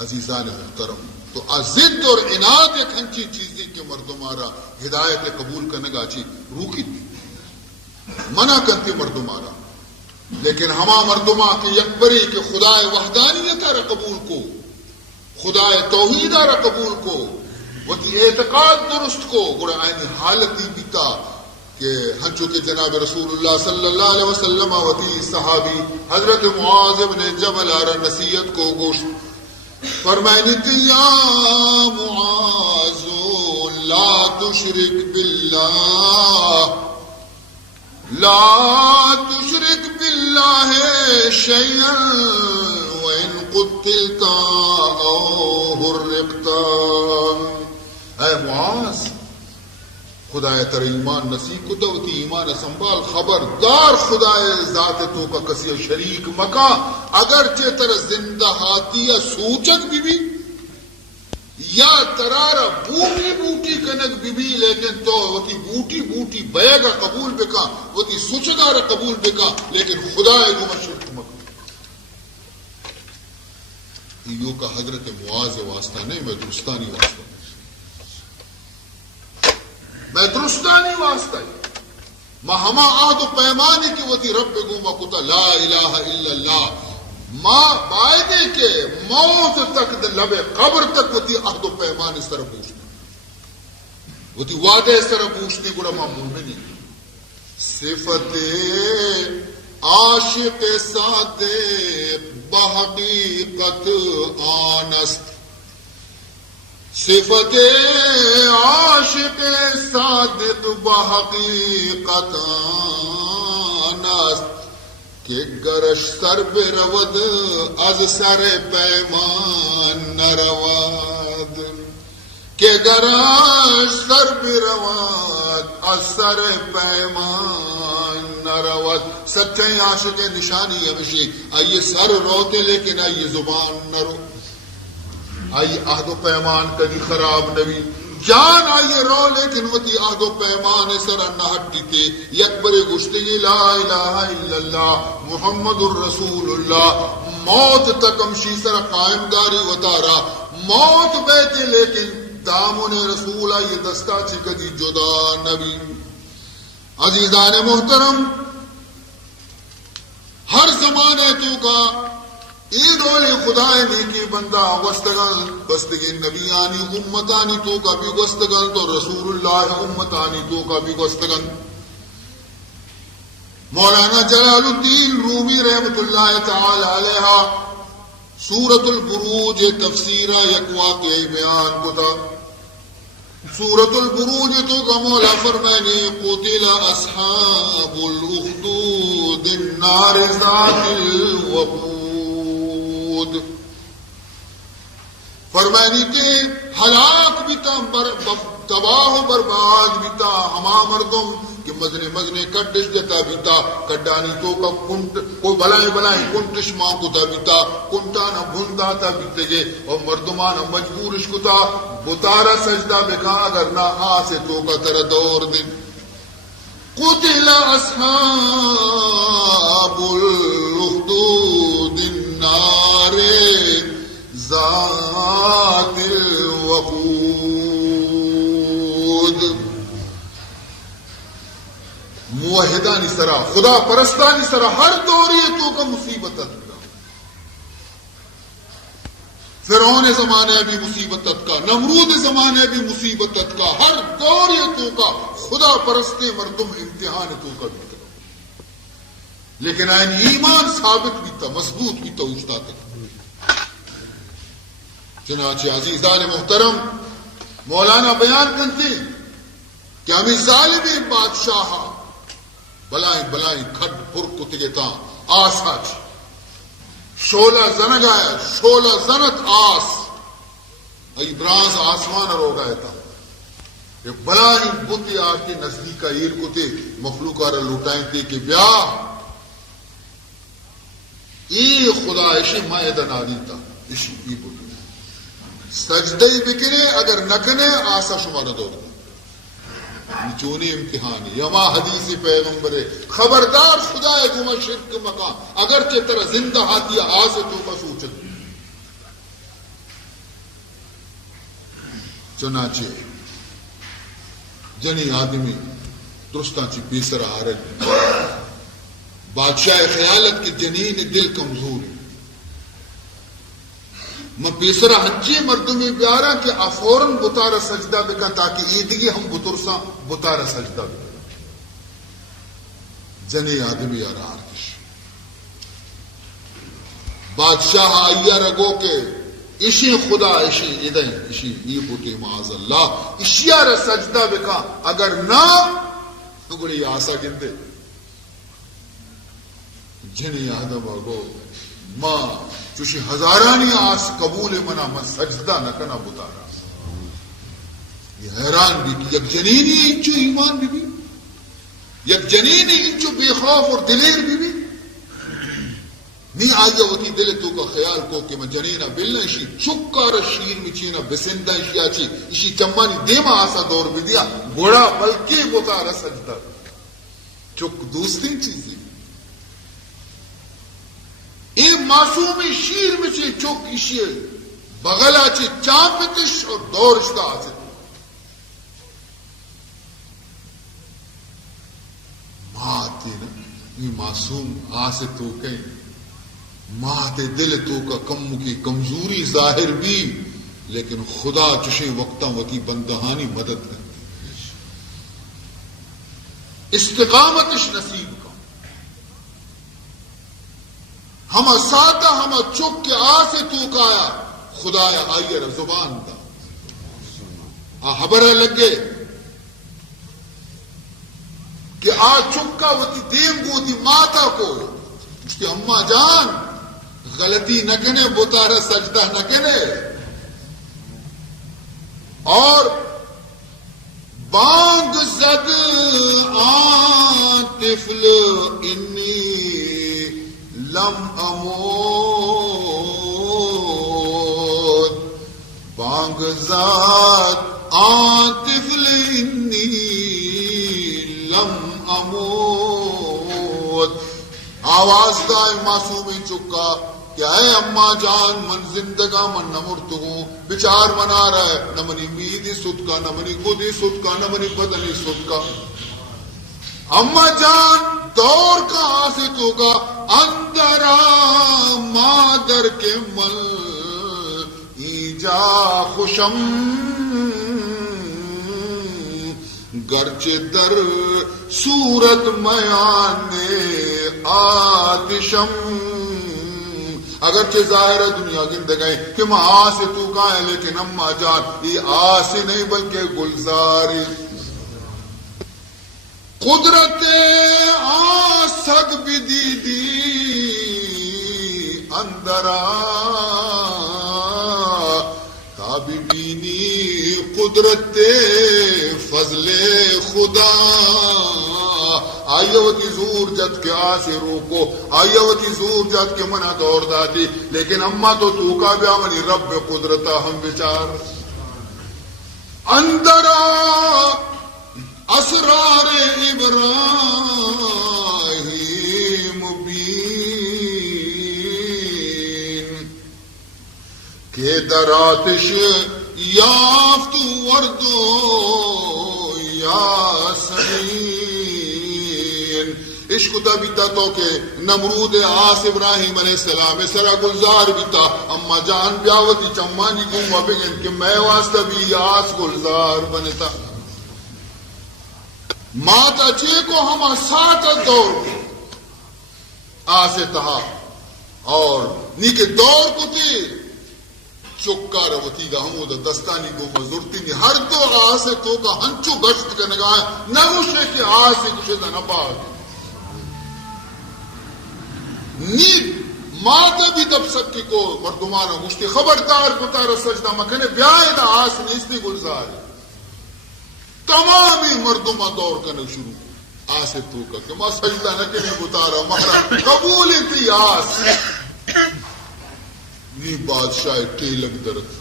عزیزان محترم تو ضد اور عناد ایک ہنچی چیزیں کہ مردمارا ہدایت قبول کرنے گا چی روکی منع کرتی مردمارا لیکن ہما مردما کے یکبری کہ خدا وحدانیت را قبول کو خدا توحید را قبول کو وتی اعتقاد درست کو گوڑا آئینی حالتی بیتا کہ ہنچو کہ جناب رسول اللہ صلی اللہ علیہ وسلم وتی صحابی حضرت معاذ بن جبل آرہ نصیحت کو گوشت فرمائنی کہ یا معاذ لا تشرک باللہ لا تشرک باللہ شیئا وإن قتلت أو حرقت. اے معاذ خدا تر ایمان نصیب کو دوتی ایمان سنبھال خبردار خدا ذات تو کا کسی شریک مکا اگرچہ تر زندہ ہاتی یا سوچک بھی یا ترارا بوٹی بوٹی کنک بھی لیکن تو وتی بوٹی بوٹی بیگا قبول بکا وتی سوچگارا قبول بکا لیکن خدا کو مشرک مکا. یو کا حضرت معاذ واسطہ نہیں میں درستانی واسطہ میں درستانی واسطہ ما ہما عہد و پیمانے کی وتی رب گوما کتا لا الہ الا اللہ ما بائدے کے موت تک لب قبر تک وتی عہد و پیمانے سر پوچھتے وتی وعدے سر پوچھتے گوڑا ما مومنی صفت عاشق صادق بحقیقت آنست صفت عاشق صادق بحقیقت آنست کہ گرش سر برود از سر پیمان نرواد کہ گرش سر برود از سر پیمان نرواد. سچے عاشق نشانی ہمیشہ آئیے سر روتے لیکن آئیے زبان نہ رو آئی عہد و پیمان کدی خراب نبی جان آئیے رو لیکن وتی عہد و پیمان سر نہ ہٹی تھے یکبر گشتگی لا الہ الا اللہ محمد الرسول اللہ موت تک ہمشی سر قائم داری وطارا موت بیتے لیکن دامن رسول آئیے دستا چھ کدی جدا نبی. عزیزان محترم ہر زمانے تو کا عید والی خدا نیکی بندہ وستگل بستگی نبیانی امتانی تو کا بھی وستگل تو رسول اللہ امتانی تو کا بھی وستگل. مولانا جلال الدین رومی رحمت اللہ تعالی علیہ سورۃ البروج تفسیرہ یک واقعی بیان کو تھا. سورۃ البروج تو کا مولا فرمائنی قتل اصحاب الاخدود النار ذات الوقود. فرمائنی کہ ہلاک بیتا تباہ و برباد بیتا ہما مردم کہ مزنے مزنے کڈش دیتا بیتا کڈانی تو کا کنٹ کوئی بلائیں بلائیں کنٹش ماں کو تا بیتا کنٹانا بھندا تا بیتے گے اور مردمانا مجبورش کو تا بتارا سجدہ بکا اگر نہ آسے تو کا تر دور دن. قتل اصحاب الاخدود النار ذات الوقود. موحدانی سرا خدا پرستانی سرا ہر دوریتوں کا مصیبت کا فرعون زمانے بھی مصیبت کا نمرود زمانے بھی مصیبت کا ہر دوریتوں کا خدا پرستے مردم امتحان تو کا بھی لیکن آئین ایمان ثابت بھی تھا مضبوط بھی تھا اجتا تک. چنانچہ عزیزان محترم مولانا بیان کرتے کہ ہمیں ظالم بادشاہ بلائیں بلائیں کھڈ پھر کتگتا آسا شولہ زنگ آیا شولہ زنت آس ای برانز آسمان رو گئے تھا یہ بلائیں بتی آرتی نزدیک کا ایر کتے مخلوقہ را لوٹائیں تھے کہ بیا ای خدا ایشی مائدہ نادی تھا ایشی ای بتی سجدے بکنے اگر نکنے آسا شمار دور چونی امتحان یما حدیث پیغمبر خبردار خدا ہے گما شرک مکان اگرچہ ترا زندہ ہاتھی آسے تو کا سوچت چنانچہ جنی آدمی درستان چی پیسر آرد بادشاہ خیالت کی جنین دل کمزور میں پیسرا ہنچی مردوں میں پیارا کہ افوراً بطارا سجدہ بکا تاکہ عیدگی ہم بطرسا بطارا سجدہ بکا جنی آدمی آرار کش بادشاہ آئیا رگو کے اشی خدا اشی ادھیں اشی یہ بوٹی معاذ اللہ اشیار سجدہ بکا اگر نہ تو گڑی آسا گندے جنی آدم آگو ماں چوشی ہزارانی آس قبول منا من سجدہ نہ کنا بتارا یہ حیران بھی کہ یک جنینی انچو ایمان بھی یک جنینی انچو بے خوف اور دلیر بھی نہیں آئیے ہوتی دل تو کا خیال کو کہ میں جنینا بلنا اشی چکار شیر میں چینا بسندہ اشی آچی اشی چمانی دیما آسا دور بھی دیا گوڑا بلکہ بتارا سجدہ چک دوسری چیزیں یہ معصومی شیر میں سے چوک اشیے بغل آچے چاپتش اور دورشتہ آچے ماں آتے نا یہ معصوم آسے تو کہیں ماں آتے دل تو کا کم کی کمزوری ظاہر بھی لیکن خدا چشے وقتاں وتی بندہانی مدد کرتی استقامتش نصیب کا ہما ساتا ہما چک کے آسے تو کایا خدایا آئیے زبان دا خبر لگے کہ آ چکا وتی دیم گو دی ماتا کو اس کی اماں جان غلطی نہ کنے بتارا سجدہ نہ کنے اور بانگ زد آن طفل انی لم اموت بانگ زد آن طفل انی لم اموت آواز دائے معصومی چکا کیا ہے اماں جان من زندگا من نمرت ہوں بچار منا رہا ہے نہ منی میدی سد کا نہ منی گودی سد کا نہ منی بدنی سد کا اماں جان دور کا آسے تو کا اندرا مادر کے مل ایجا خوشم گرچہ در صورت میانے آتشم اگرچہ ظاہر ہے دنیا گندگائیں کہ ماں آسے تو کا ہے لیکن اماں جان یہ آسے نہیں بلکہ گلزاری قدرت آسک بھی دی اندرا تابی بینی قدرت فضل خدا آئیوتی زور جد کے آسے روکو آئیوتی زور جد کے منہ دور داتی لیکن اماں تو کا بیا منی رب قدرتا ہم بچار اندرا اسرار ابراہیم بین کہ در آتش یافت وردو یاسمین عشق تبھی تو کہ نمرود آس ابراہیم علیہ السلام سرا گلزار بھی تھا اما جان بیاوتی چمانی گوما بگن کہ میں واسطہ بھی آس گلزار بنتا ماتا چے کو ہما ساتھ دور آسے تہا اور نیکے دور کو تے چکا روتی گا ہمو دا دستانی کو مزورتی نہیں ہر دو آسے تو کا ہنچو گشت کا نگاہ نگوشے کہ آسے کشے دا نپاہ نیک ماتا بھی تب سکی کو مردمانا مشتی خبردار کو تارا سجدہ مکنے بیائی دا آس نیستی گلزار تمامی مردمہ دور کرنے شروع آسے تو کا کہ ماں سجدہ نکنے بتارا مہرا قبول تھی آس نی بادشاہ ٹیلک درد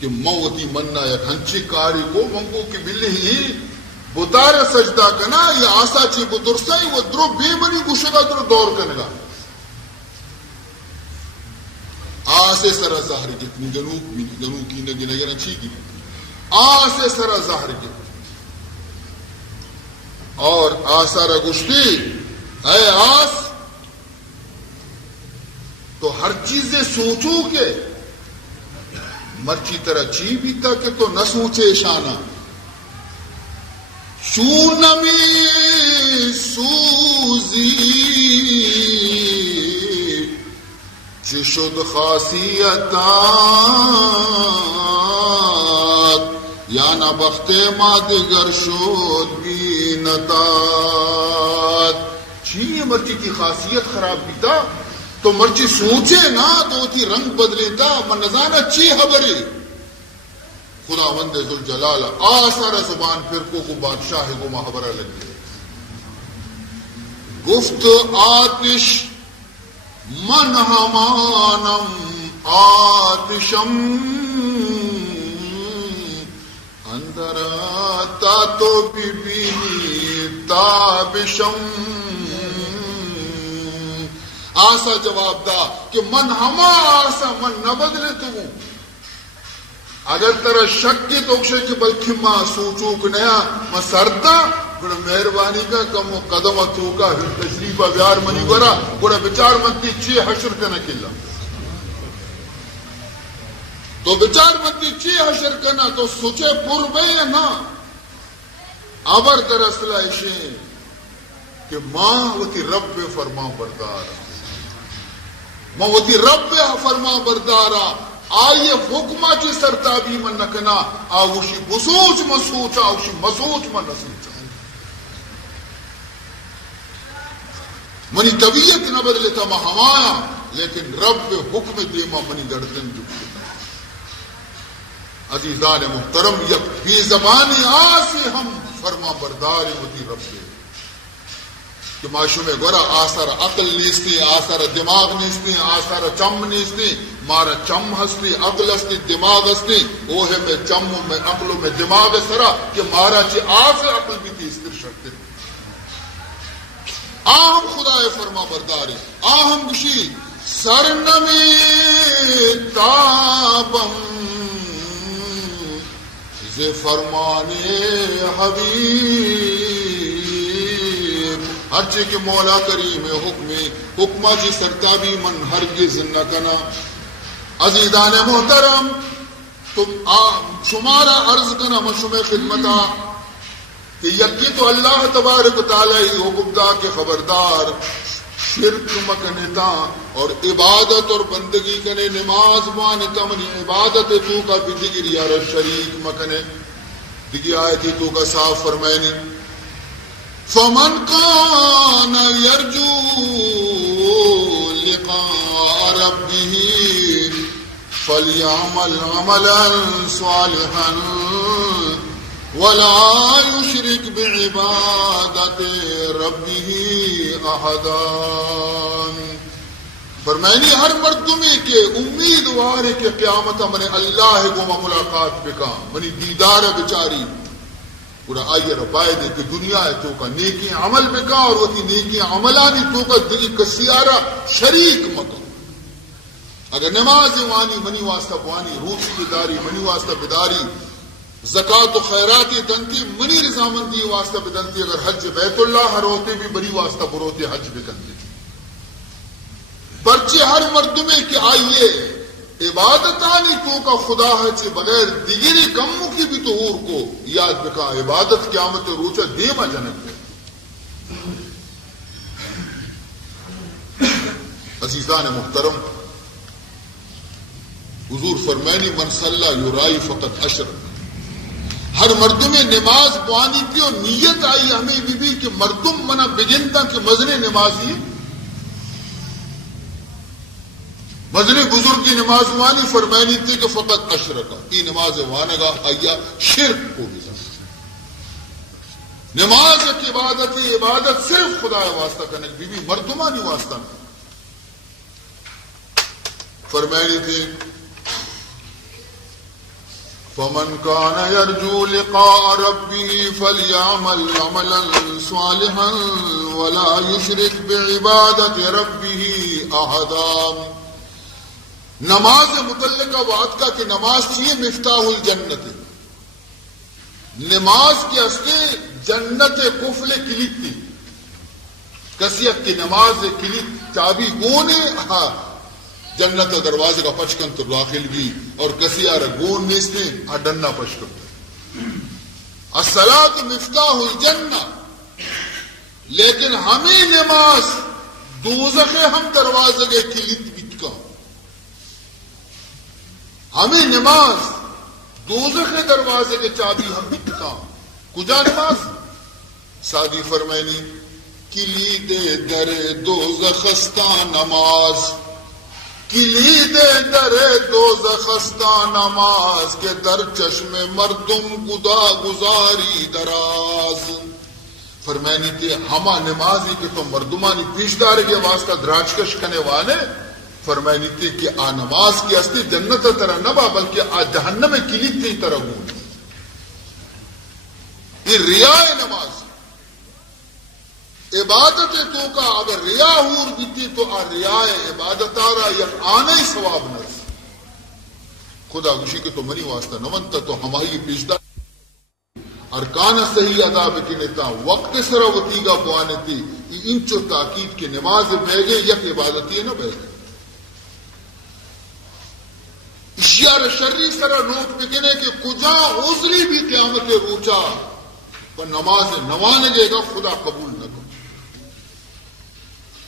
کہ موتی مننا یا ہنچی کاری کو منگو کی بلی ہی بتار سجدہ کنا یا آسا چی بترسائی وہ درو بے منی گوشگا درو دور کنگا آسے سرا ظاہر جتنی جنوب کی نگی نگر اچھی کی آسے سرا ظاہر جتنی اور آسارا گشتی اے آس تو ہر چیزیں سوچو کہ مرچی طرح چی بھی تک تو نہ سوچے شانہ شونمی سوزی چشد خاصیتات یا نہ بختے مادگر شود بینتات چی مرچی کی خاصیت خراب بھی تھا تو مرچی سوچے نا تو تھی رنگ بدلے تا من نزانا چی خبری خدا وند ذوالجلال آثار زبان پھر کو بادشاہ کو محبرہ لگے گفت آتش من ہمانم آتشم اندر آتا تو بی تابشم آسا جواب دا کہ من ہما آسا من نہ بدلے تو اگر ترا شک کی توکشے کی بلکہ ماں سوچو کنیا ماں سردا گوڑا مہربانی کا کم و قدم تو کا تشریفہ بیار منی گورا گوڑا بچار منتی چی حشر کنا کلا تو بچار منتی چی حشر کنا تو سوچے پر بے نا ابر درسلہ اشیں کہ ماں ہوتی رب فرما بردار ماں ہوتی رب فرما بردارا آئیے حکمہ چی سرتابی من نکنا آوشی بسوچ مسوچا آوشی مسوچ من نسوچا منی طبیعت نہ بدلتا ما ہمایا لیکن رب حکم دیما منی گردن جکتا عزیزان محترم یک بی زبانی آسی ہم فرما برداری ہوتی رب دے کہ معشوم گورا آثار عقل نیستی آثار دماغ نیستی آثار چم نیستی مارا چم ہستی عقل ہستی دماغ ہستی اوہ میں چم میں عقل میں دماغ سرا کہ مارا چی آف عقل بھی تھی استر شکتے آہم خدا فرما برداری آہم گشی سرنمی تابم زی فرمانے حبیب ہر چی کے مولا کریم حکمہ جی سرتابی من ہرگز نہ کنا عزیزان محترم تم شمارا عرض کنا مشروع خدمتا کہ یکی تو اللہ تبارک تعالی حکم دا کے خبردار شرک مکنتا اور عبادت اور بندگی کنے نماز مانتا منی عبادت تو کا بھی دگری یار شریک مکنے دگی آیتی تو کا صاف فرمائنی فمن کان یرجو لقاء ربه فلیعمل عملا صالحا ولا یشرک بعبادت ربه احدا فرمائنی ہر مردمی کے امیدوار ہے کہ قیامت من اللہ کو ملاقات بکا منی دیدار بچاری پورا آئیے ربائے دے کہ دنیا ہے تو کا نیکی عمل بکا اور وہ نیکی عملانی تو کا دلی کسیارہ شریک مکا اگر نماز وانی منی واسطہ بوانی روح بیداری منی واسطہ بیداری زکات و خیرات دنتی منی رضامندی واسطہ بدنتی اگر حج بیت اللہ ہر ہوتے بھی بری واسطہ بروتے حج بکندی پرچے ہر مردمے کہ آئیے عبادتانی تو کا خدا ہے چے بغیر دیگری کموں کی بھی تو کو یاد بکا عبادت قیامت روچہ دیما جنک ہے عزیزان محترم حضور فرمائنی من صلی یرائی فقط عشر ہر مردم نماز بوانی کی اور نیت آئی ہمیں بھی کہ مردم منا بگنتا کہ مزن نمازی مزن بزرگ کی نماز وانی فرمائنی تھی کہ فقط عشر کا یہ نماز وانگا آیا شرک کو بھی نماز کی عبادت صرف خدا واسطہ کرنے بی بی مردمانی واسطہ فرمائنی تھی فمن كان يرجو لقاء ربه فليعمل عملا صالحا ولا يشرك بعبادة ربه أحدا. نماز متعلقہ بات کا کہ نماز چاہیے مفتاح الجنت، نماز کے ہستے جنت قفل کلید تھی. کسی کی نماز کلید چابی گون ہے جنت دروازے کا پچکن تو داخل بھی، اور کسی گون نیستے ڈنا پچکن. الصلاۃ مفتاح الجنہ، لیکن ہمیں نماز دوزخ ہم دروازے کے کلید بچکا، ہمیں نماز دوزخ دروازے کے چابی ہم بچکا. کجا نماز سادی فرمائنی کلید در دوزخستہ نماز، کلید در دوزخستہ نماز کے در چشم مردم گزاری دراز. فرمائنی تھے ہما نمازی کہ تو مردمانی پیشدار کے واسطہ دراجکش کنے والے. فرمائنی تھے کہ آ نماز کی ہستی جنت طرح نبا بلکہ آ جہنم میں کلید تھی طرح گون. یہ ریا نماز عبادت تو کا اگر ریا ہور بیتی تو آ ریا عبادت آرہ یا آنے ثواب نرس. خدا خوشی کے تو منی واسطہ نمنتا تو ہماری پیشدار ارکان صحیح ادا بکنیتا وقت سراوتی گا بوانے تھی. انچو تاکید کے نماز بھیگے یک عبادتی ہے نہ بھیگے. اشیار شرری سرا نوٹ بکنے کہ کجا عذری بھی قیامت روچا پر نماز نوانے گے گا خدا قبول نہ کرو.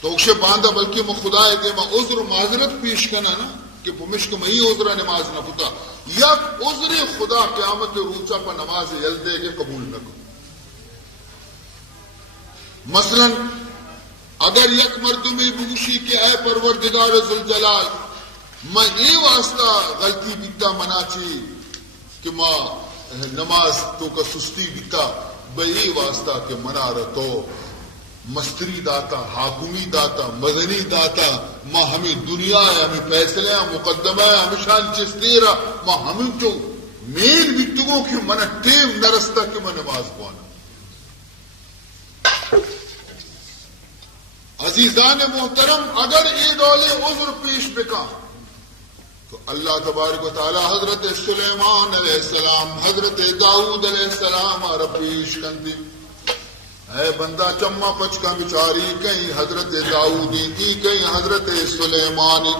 تو اکشے باندھا بلکہ میں خدا ہے کہ میں عذر معذرت پیش کرنا نا کہ پمشک میں ہی عذرہ نماز نہ پتا یک عذر خدا قیامت روچا پر نماز یل دے گے قبول نہ کرو. مثلا اگر یک مردمی بگوشی کہ اے پروردگار ذوالجلال میں یہ واسطہ غلطی بیتا مناچی کہ ماں نماز تو کا سستی بیتا بئی واسطہ کہ منا رتو مستری داتا حاکمی داتا مدنی داتا ماں ہمیں دنیا ہے ہمیں فیصلے ہیں مقدمہ ہے ہمیں شان چستیرہ ماں ہمیں جو مین بیتگو کی منہ ٹیم نرستا کہ میں نماز پوانا. عزیزان محترم اگر یہ دولے عذر پیش بکا تو اللہ تبارک و تعالی حضرت سلیمان علیہ السلام حضرت داؤد علیہ السلام ربیش کندی اے بندہ چما پچکا بچاری کہیں حضرت داؤدی کی کہیں حضرت سلیمانی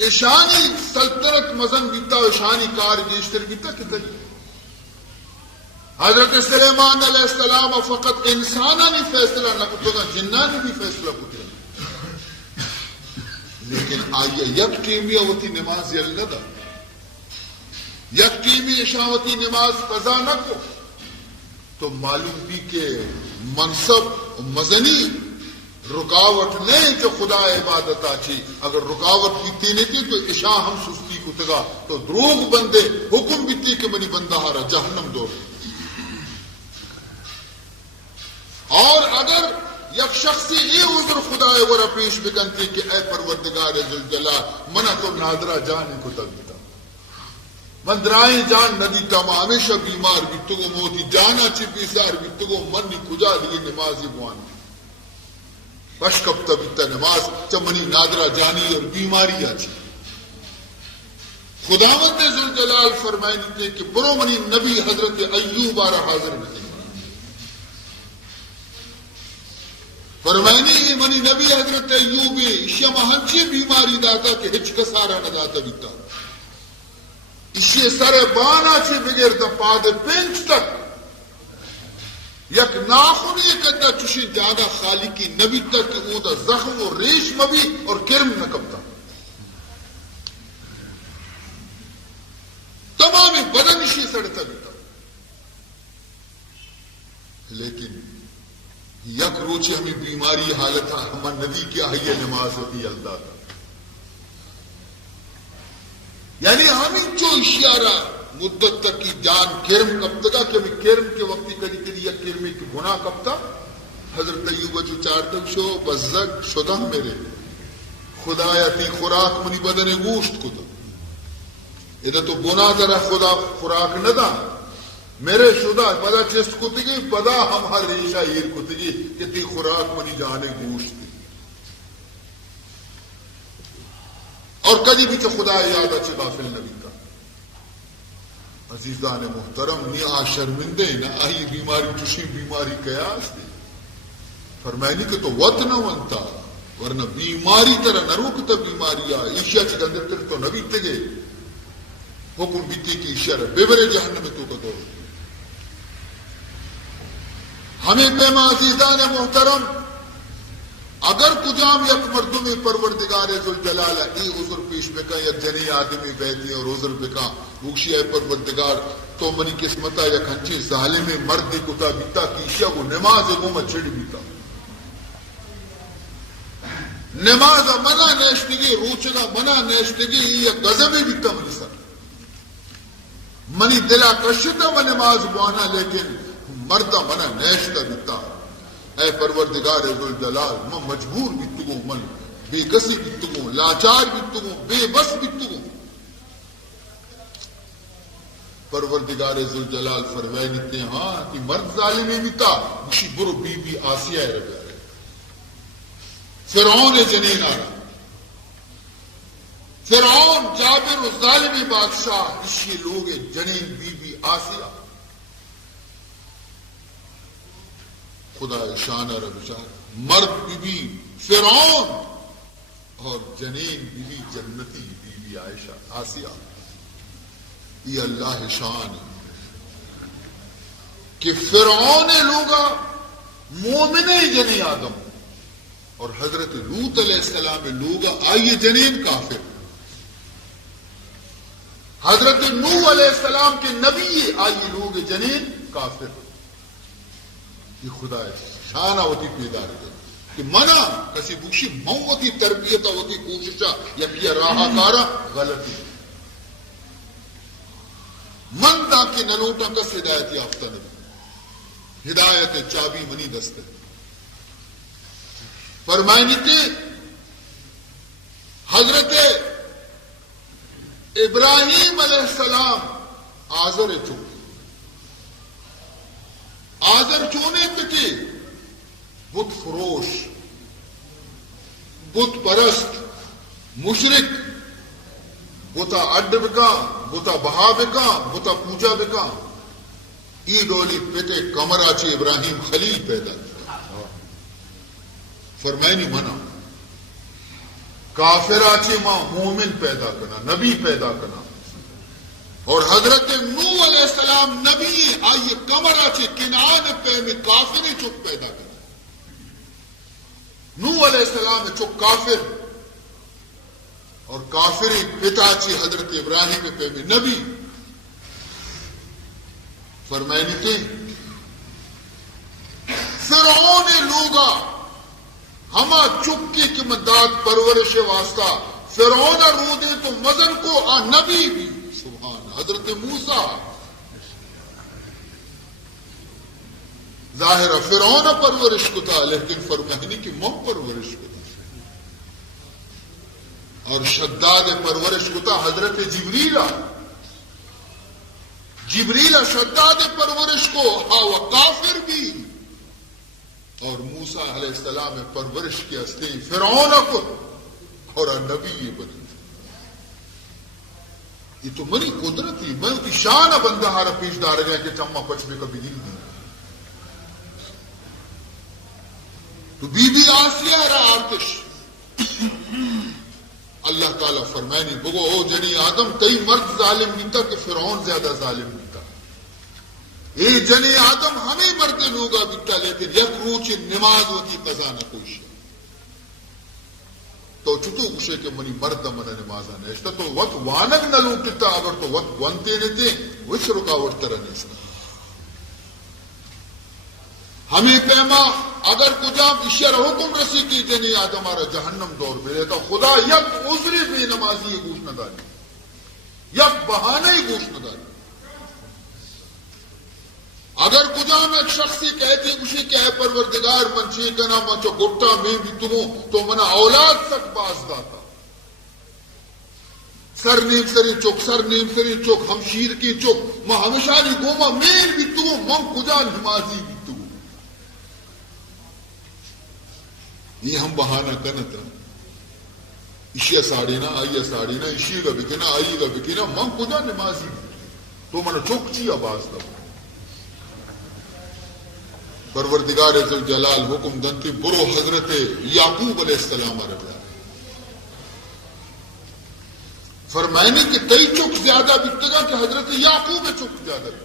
ایشانی سلطنت مزن بیتا ایشانی کار گیشتر بیتا کتنی. حضرت سلیمان علیہ السلام فقط انسانانی فیصلہ نہ کتو گا جنانی بھی فیصلہ کتو. لیکن آئیے یک ٹیمی ہوتی نماز یلدہ یک ٹیمی اشاوتی نماز قضا نہ کو تو معلوم بھی کہ منصب مزنی رکاوٹ نہیں جو خدا عبادت آچی. اگر رکاوٹ بیتی نہیں تھی تو عشاء ہم سستی کو تگا تو دروغ بندے حکم بیتی کہ منی بندہ ہارا جہنم دور. اور اگر یک شخصی یہ عذر خدا ورہ پیش بکنتی کہ اے پروردگار ذوالجلال منہ تو نادرہ جانے کو تگتا من درائیں جان ندیتا میں ہمیشہ بیمار بیتگو موتی جانا چی بیسار بیتگو منی کجا دیگے نمازی بوانی پشکب تبیتا نماز چمنی نادرہ جانی اور بیماری آچی. خداوند ذوالجلال فرمائنی تھے کہ برو منی نبی حضرت ایوب آرہ حاضر نہیں فرمائنی منی نبی حضرت ایوبی اشیاء ہنچی بیماری داتا کہ ہچ کا سارا نہ داتا بیتا اشیاء سارے بانا چی بغیر دا پاد پینچ تک یک ناخن یک ادھا چشی جانا خالقی نبی تک کہ او دا زخم و ریش مبی اور کرم نکبتا تمامی بدن اشیاء سڑتا بیتا. لیکن یک روچے ہمیں بیماری حالت ہمیں نبی کی آئیے نماز ہوتی اللہ کا یعنی ہمیں جو اشیارہ مدت تک کی جان کرم کب تکا کہ ہمیں کرم کے وقتی کری کری یا کرمی کی گناہ کب تا حضرت ایوب جو چار تک شو بزک شدہ میرے خدایا تی خوراک منی بدن گوشت کتا ادھا تو بنا درہ خدا خوراک ندا میرے شدہ پدا چست کتگی پدا ہم ہر ریشہ ہیر کتگی کہ تی خوراک منی جانے گوشت دی اور کدی بھی کہ خدا یاد اچھے غافل نبی کا عزیزان محترم نی آ شرمندے نہ آئی بیماری چشی بیماری قیاس دی فرمائنی کہ تو وط نہ ونتا ورنہ بیماری طرح نہ روکتا بیماری ایشیا چکندر تر تو نبی تگے حکم بیتی کی ایشیا رہ بیبرے جہنم میں تو کا دور ہمیں پیما عزیزان محترم اگر کجام یک مردم پروردگار ذوالجلال ای عذر پیش بکا یا جنی آدمی بیدی اور عذر بکا بوشی ہے پروردگار تو منی قسمتا یا کھنچی ظالم مرد کتا بیتا کی ایشیا کو نماز گوما چھڑ بیتا نماز منع نیشتگی روچنا منع نیشتگی یا غضب بیتا منی سر منی دلا کشتا و نماز بوانا لیکن مردہ منع نیشتا بیتا اے پروردگار ذوالجلال میں مجبور بیتگو من بے کسی بیتگو لاچار بیتگو بے بس بیتگو پروردگار ذوالجلال فرمائے نیتے ہاں کہ مرد ظالمی بیتا مشی برو بی بی آسیہ ہے رہے فرعون جنین آرہا فرعون جابر و ظالمی بادشاہ اسی لوگ جنین بی بی آسیہ خدا شان ربشار مرد بی بی فرعون اور جنین بی بی جنتی بی بی عائشہ آسیہ یہ اللہ شان ہے کہ فرعون لوگا مومن جنی آدم اور حضرت لوط علیہ السلام لوگا آئیے جنین کافر حضرت نوح علیہ السلام کے نبی آئیے لوگ جنین کافر یہ خدا شانہ ہوتی پیدا رہے کہ منع کسی بوشی موتی تربیت ہوتی کوششہ یا کیا راہا کارا غلطی من دا کے نلوٹا کس ہدایت یافتہ نبی ہدایت چابی منی دستے فرمائنی تھی حضرت ابراہیم علیہ السلام آزر چون آزر چونے پہ بت فروش بت پرست مشرک بتا اڈ بکا بتا بہا بکا بتا پوجا بکا ای ڈولی پیٹے کمرہ چی ابراہیم خلیل پیدا فرمائنی منع کافر آچے ماں مومن پیدا کرنا نبی پیدا کرنا اور حضرت نوح علیہ السلام نبی آئیے کمر آچے کنعان پہ میں کافر چک پیدا کرنا نوح علیہ السلام چک کافر اور کافر پتا چی حضرت ابراہیم پہ میں نبی فرمائنی تھی فرعون لوگا ہما چکی کی مداد پرورش واسطہ فرعون رو دے تو مدن کو نبی بھی سبحان حضرت موسیٰ ظاہر فرعون پرورش کو تھا لیکن فرمائنی کی مم پرورش کو تھا اور شداد پرورش کو تھا حضرت جبریلہ شداد پرورش کو ہاں وہ کافر بھی اور موسیٰ علیہ السلام پرورش کے ہستے فرعون کو اور نبی یہ بنی یہ تو منی قدرت ہی میں کی شان بندہ ہارا پیش دار گیا کہ چمہ پچ میں کبھی دل دی تو بی بی آسیہ رہا آتش اللہ تعالیٰ فرمائنی بگو او جنی آدم کئی مرد ظالم نہیں تھا کہ فرعون زیادہ ظالم نہیں تھا اے جنی آدم ہمیں مرد لوگا بیتا لیکن یک روچ نماز ہوتی قضا نہ کوئی شے تو چھتو کشے کہ منی مرد منہ نمازہ نیشتا تو وقت وانگ نہ لوٹتا اگر تو وقت ونتے نیتے وچ رکاوٹ طرح نیشتا ہمیں پیما اگر کجام اشیاء حکم رسی کی جنی آدم ہمارا جہنم دور پہ لیتا خدا یک عذری بے نمازی یہ گوش نہ داری یک بہانے ہی گوش نہ داری اگر کجام ایک شخصی کہتی کشی کہ اے پروردگار من چی کنا من چو گٹا میں بھی تمہوں تو منا اولاد تک باز داتا سر نیم سری چوک ہمشیر کی چوک ما ہمیشہ نہیں گوما مین بھی تو من کجا نمازی بھی تو یہ ہم بہانہ کرتا اشیا ساڑینا آئیے ساڑینا اشی گا بکنا آئی گا بکنا من کجا نمازی بھی تو من چوک چی آواز دا پروردگار ذوالجلال حکم دنتی برو حضرت یعقوب علیہ السلام رب فرمائنی کہ کئی چوک زیادہ بکتگا کہ حضرت یعقوب چوک زیادہ بکتگا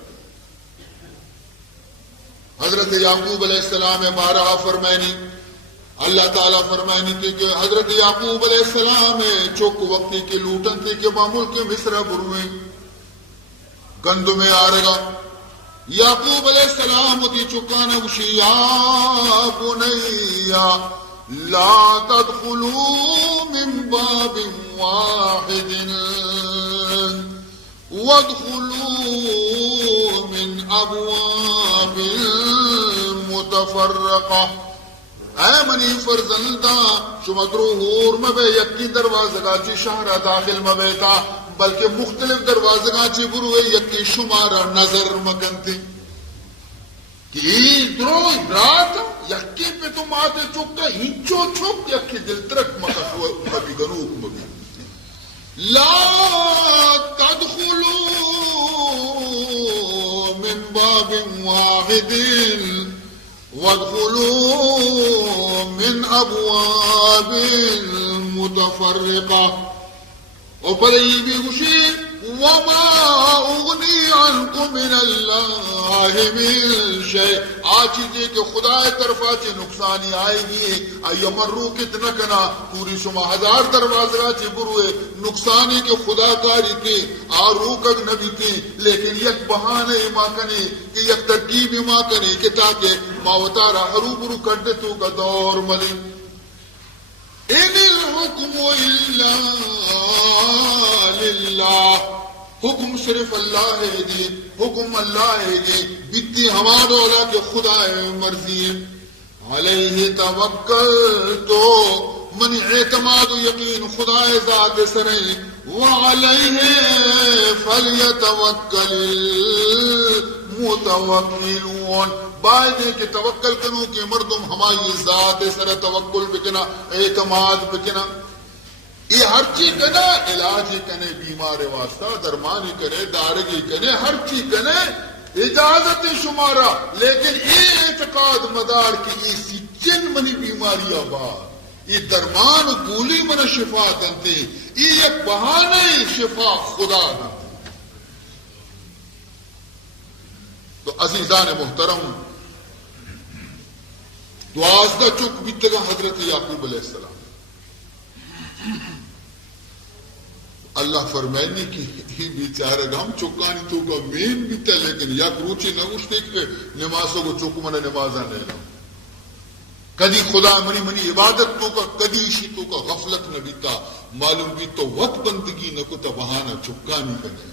حضرت یعقوب علیہ السلام بارہ فرمائنی اللہ تعالیٰ فرمائنی کہ حضرت یعقوب علیہ السلام چوک وقتی کے لوٹن تھے کہ معمول کے مصر برویں گندو میں آرگا یعقوب علیہ السلام دی چکانا وشی یا بنیا لا تدخلوا من باب واحد وادخلوا من ابواب متفرقة اے منی فرزندہ شمدرو ہور مبے یکی دروازگا چی شہرہ داخل مبے تا بلکہ مختلف دروازگا چی بروے یکی شمارہ نظر مکن تھی کہ درو رات یکی پہ تم آتے چکا ہنچو چک یکی دل ترک مکشو مبی گنوک مبی لا تدخلوا من باب واحد وادخلوا من ابواب متفرقة اور پر یہ بھی خوشی وما اغنی عنکم من اللہ من شیء آچی جے کہ خدا طرفا چے نقصانی آئے گی آئی مرو کتنا کنا پوری شما ہزار دروازہ چے بروے نقصانی کے خدا کاری کے آروکگ نبی کے لیکن یک بہانے ماں کنے کہ یک ترکیب ماں کنے کہ تاکہ ماوتارا حرو برو کرتے تو کا دور ملی ان الحکم الا للہ حکم صرف اللہ ہے جی حکم اللہ ہے جی بیتی ہمارا اولا کہ خدا مرضی علیہ توکل تو من اعتماد و یقین خدا ذات سرے وعلیہ فلیتوکل المتوکلون باید کہ توکل کنو کہ مردم ہماری ذات سر توکل بکنا اعتماد بکنا یہ ہر چیز کنے علاج کنے بیمار واسطہ درمانی کنے دارگی کنے ہر چیز کنے اجازت شمارا لیکن یہ اعتقاد مدار کی اسی جن منی بیماری آباد یہ درمان گولی من شفا دنتے یہ ایک بہانے شفا خدا دنتے تو عزیزان محترم دوازدہ چک بیتگا حضرت یعقوب علیہ السلام اللہ فرمائنی کی ہی بیچارہ ہم چکانی تو کا مین بیتا لیکن یک روچی نہ اٹھتے کہ نمازوں کو چک منا نمازہ نہیں لوں کدی خدا منی عبادت تو کا کدی اسی تو کا غفلت نہ بیتا معلوم بھی تو وقت بندگی نہ کو بہانہ چکانی کرنے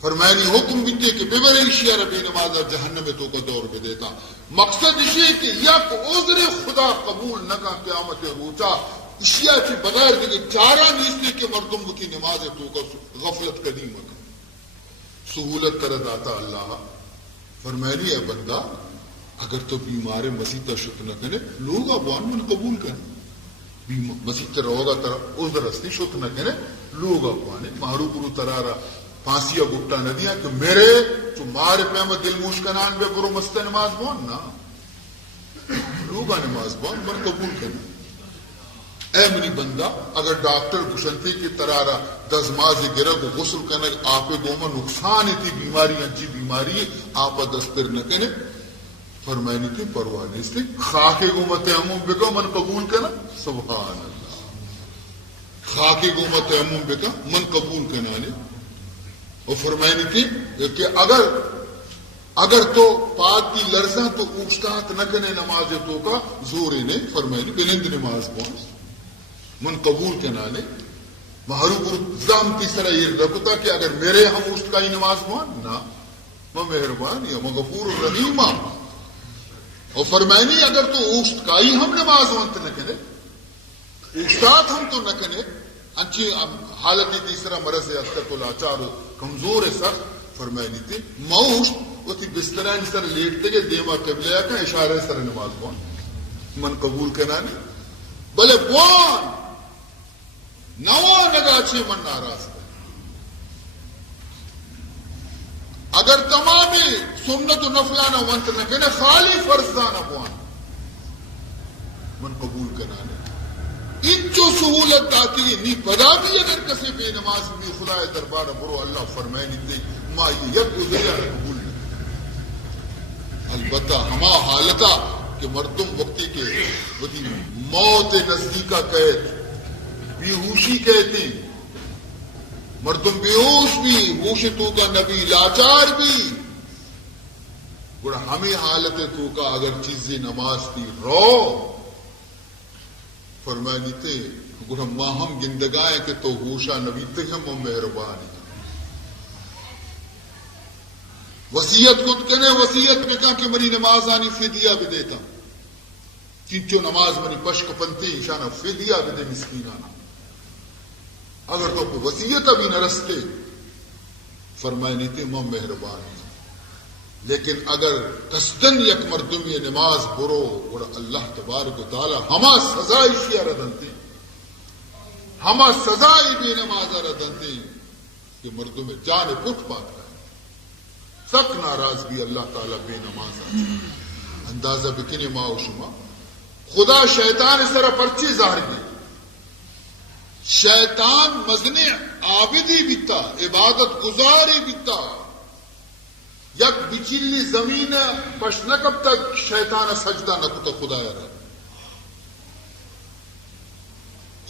فرمائنی حکم بیتے کہ ببرے اشیاء ربی نمازہ جہنم میں تو کا دور پہ دیتا مقصد اسی کہ یک عذر خدا قبول نہ کا قیامت روچا اشیاء کی بغیر دیکھے چارہ نیستے کہ مردم کی نماز تو کا غفلت قدیم ہے سہولت کرد آتا اللہ فرمائنی ہے بندہ اگر تو بیمار مسیح تا شک نہ کرے لوگ ابوان من قبول کریں مسیح تا روگا ترہ عذر استی شک نہ کرے لوگ ابوان مہرو برو ترارا پھانسیا گپتا نہ دیا کہ میرے تو مارے پیما دل موشکنان بے برو مست نماز بون نا لوگا نماز بون من قبول کریں اے منی بندہ اگر ڈاکٹر گشنتی کی ترارا دزماز گرگ غسل کرنے آپ گوما نقصان تھی بیماری انچی بیماری آپ دستر نہ کرنے فرمائنی تھی پرواہ نہیں اس لیے خاک گوما تیمم بکا من قبول کرنا سبحان اللہ خاک گوما تیمم بکا من قبول کرنا اور فرمائنی تھی کہ اگر تو پاک کی لرزہ تو اوشتات نہ کرنے نماز تو کا زور انہیں فرمائنی بلند نماز پہنچ من قبول کے نانے محروب زام تیسرا یہ رکھتا کہ اگر میرے ہم اس کا ہی نماز مان نا میں مہربان یا میں غفور الرحیم اور فرمائنی اگر تو اوشت کا ہی ہم نماز وانت نہ کرے اوشتات ہم تو نہ کرے انچی حالت تیسرا مرض ہے اتک الاچار کمزور ہے سخت فرمائنی تھی موش وہ تھی بسترہ ان سر لیٹتے گئے دیما قبلہ کا اشارہ سر نماز بوان من قبول کرنا نہیں بلے بوان نوا نگاچے من ناراض ہے اگر تمامی سنت و نفلانہ ونت نہ کہنے خالی فرضانہ بوان من قبول کرنا نہیں انچو سہولت داتی نی پدا بھی اگر کسی بے نماز بھی خدا دربار برو اللہ فرمائنی دے ما یک ذریعہ قبول نہیں البتہ ہما حالتا کہ مردم وقتی کے وقتی موت نزدیکہ قید بیہوشی کہتے مردم بیہوش بھی ہوش تو کا نبی لاچار بھی گوڑا ہمیں حالت تو کا اگر چیزیں نماز کی رو فرمائنی تے گوڑا ماہم گندگائیں کہ تو ہوشا نبی تہم و مہربانی وسیعت کو کہنے وسیعت میں کہا کہ مری نماز آنی فدیہ بھی دیتا تیچو نماز منی پشک پنتی شانہ فدیہ بھی دے مسکینانا اگر تو کو وسیعت ابھی نہ رستے فرمائنی تے ماں مہربانی لیکن اگر قصدن یک مردم یہ نماز برو اور اللہ تبارک و تعالی ہما سزائی شیعہ ردنتے ہما سزائی بے نماز ردنتے کہ مردم جان پٹھ پاتا ہے سخت ناراض بھی اللہ تعالی بے نماز اندازہ بکنے ماں و شما خدا شیطان اس طرح پرچی ظاہر کی شیطان مزنے عابدی بیتا عبادت گزاری بیتا یک بچیلی زمین پشنکب تک شیطان سجدہ نکتا خدا یارا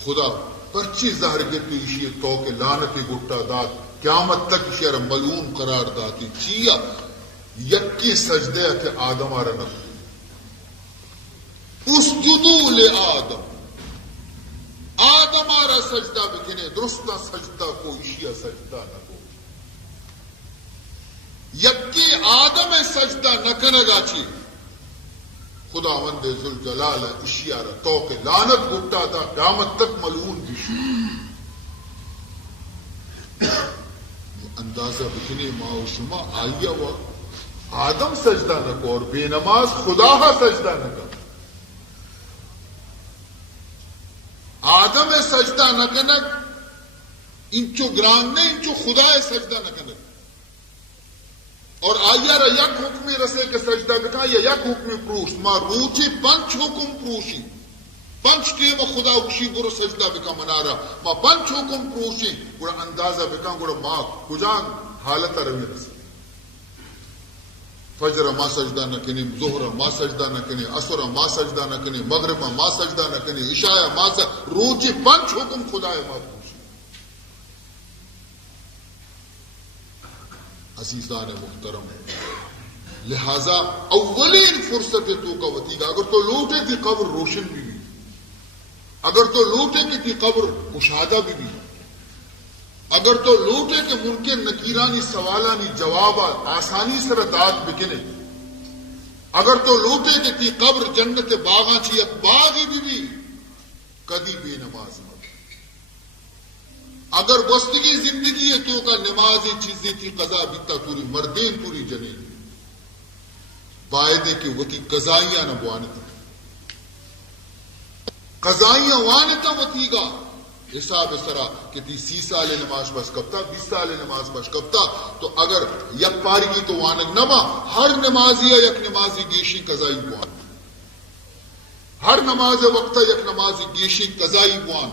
خدا پرچی ظاہر کی تو اسی تو کہ لعنتی گٹا داد قیامت تک اسی ارہ ملعون قرار داتی چیا یکی سجدے کہ آدم آرہ نکتا اسجدو لے آدم آدم آرہ سجدہ بکنے درستہ سجدہ کو اشیاء سجدہ نہ کو یکی آدم سجدہ نکنگا چی خدا وند ذوالجلال اشیاء رہ توکے لعنت گھٹا تھا قیامت تک ملعون بشی اندازہ بکنے ماں شما آلیا ہوا آدم سجدہ نہ کو اور بے نماز خدا سجدہ نہ کر آدم سجدہ نہ کنک انچو گران نے انچو خدا سجدہ نہ کنک اور آیا را یک حکمی رسے کے سجدہ بکا یا یک حکمی پروش ما روچی پنچ حکم پروشی پنچ ٹیم خدا اکشی گرو سجدہ بکا منارا ما پنچ حکم پروشی گرو اندازہ بکا گرو ما کجان حالت روی رسے فجر ما سجدہ نہ کنے ظہر ما سجدہ نہ کنے عصر ما سجدہ نہ کنے مغرب ما سجدہ نہ کنے عشاء ما سجدہ روچی پنچ حکم خدا ما پوچھی عزیزان محترم لہذا اولین فرصت تو کا وطیگا اگر تو لوٹے تھی قبر روشن بھی اگر تو لوٹے کی تھی قبر مشاہدہ بھی اگر تو لوٹے کہ ممکن نکیرانی سوالانی جواب آسانی سر داد بکنے اگر تو لوٹے کہ تی قبر جنت باغاں چی ایک باغی بھی کدی بے نماز مت اگر بستگی زندگی ہے تو کا نمازی چیزیں تھی قضا بیتا توری مردین توری جنین باعدے کہ وہ تھی قضائیاں نہ بوانتا قضائیاں وانتا وہ تھی گا حساب سرا کہ تی 30 سال نماز بس کبتا 20 سال نماز بس کبتا تو اگر یک پاری کی تو وانگ نما ہر نمازی یک نمازی گیشی قضائی بوان ہر نماز وقتا یک نمازی گیشی قضائی بوان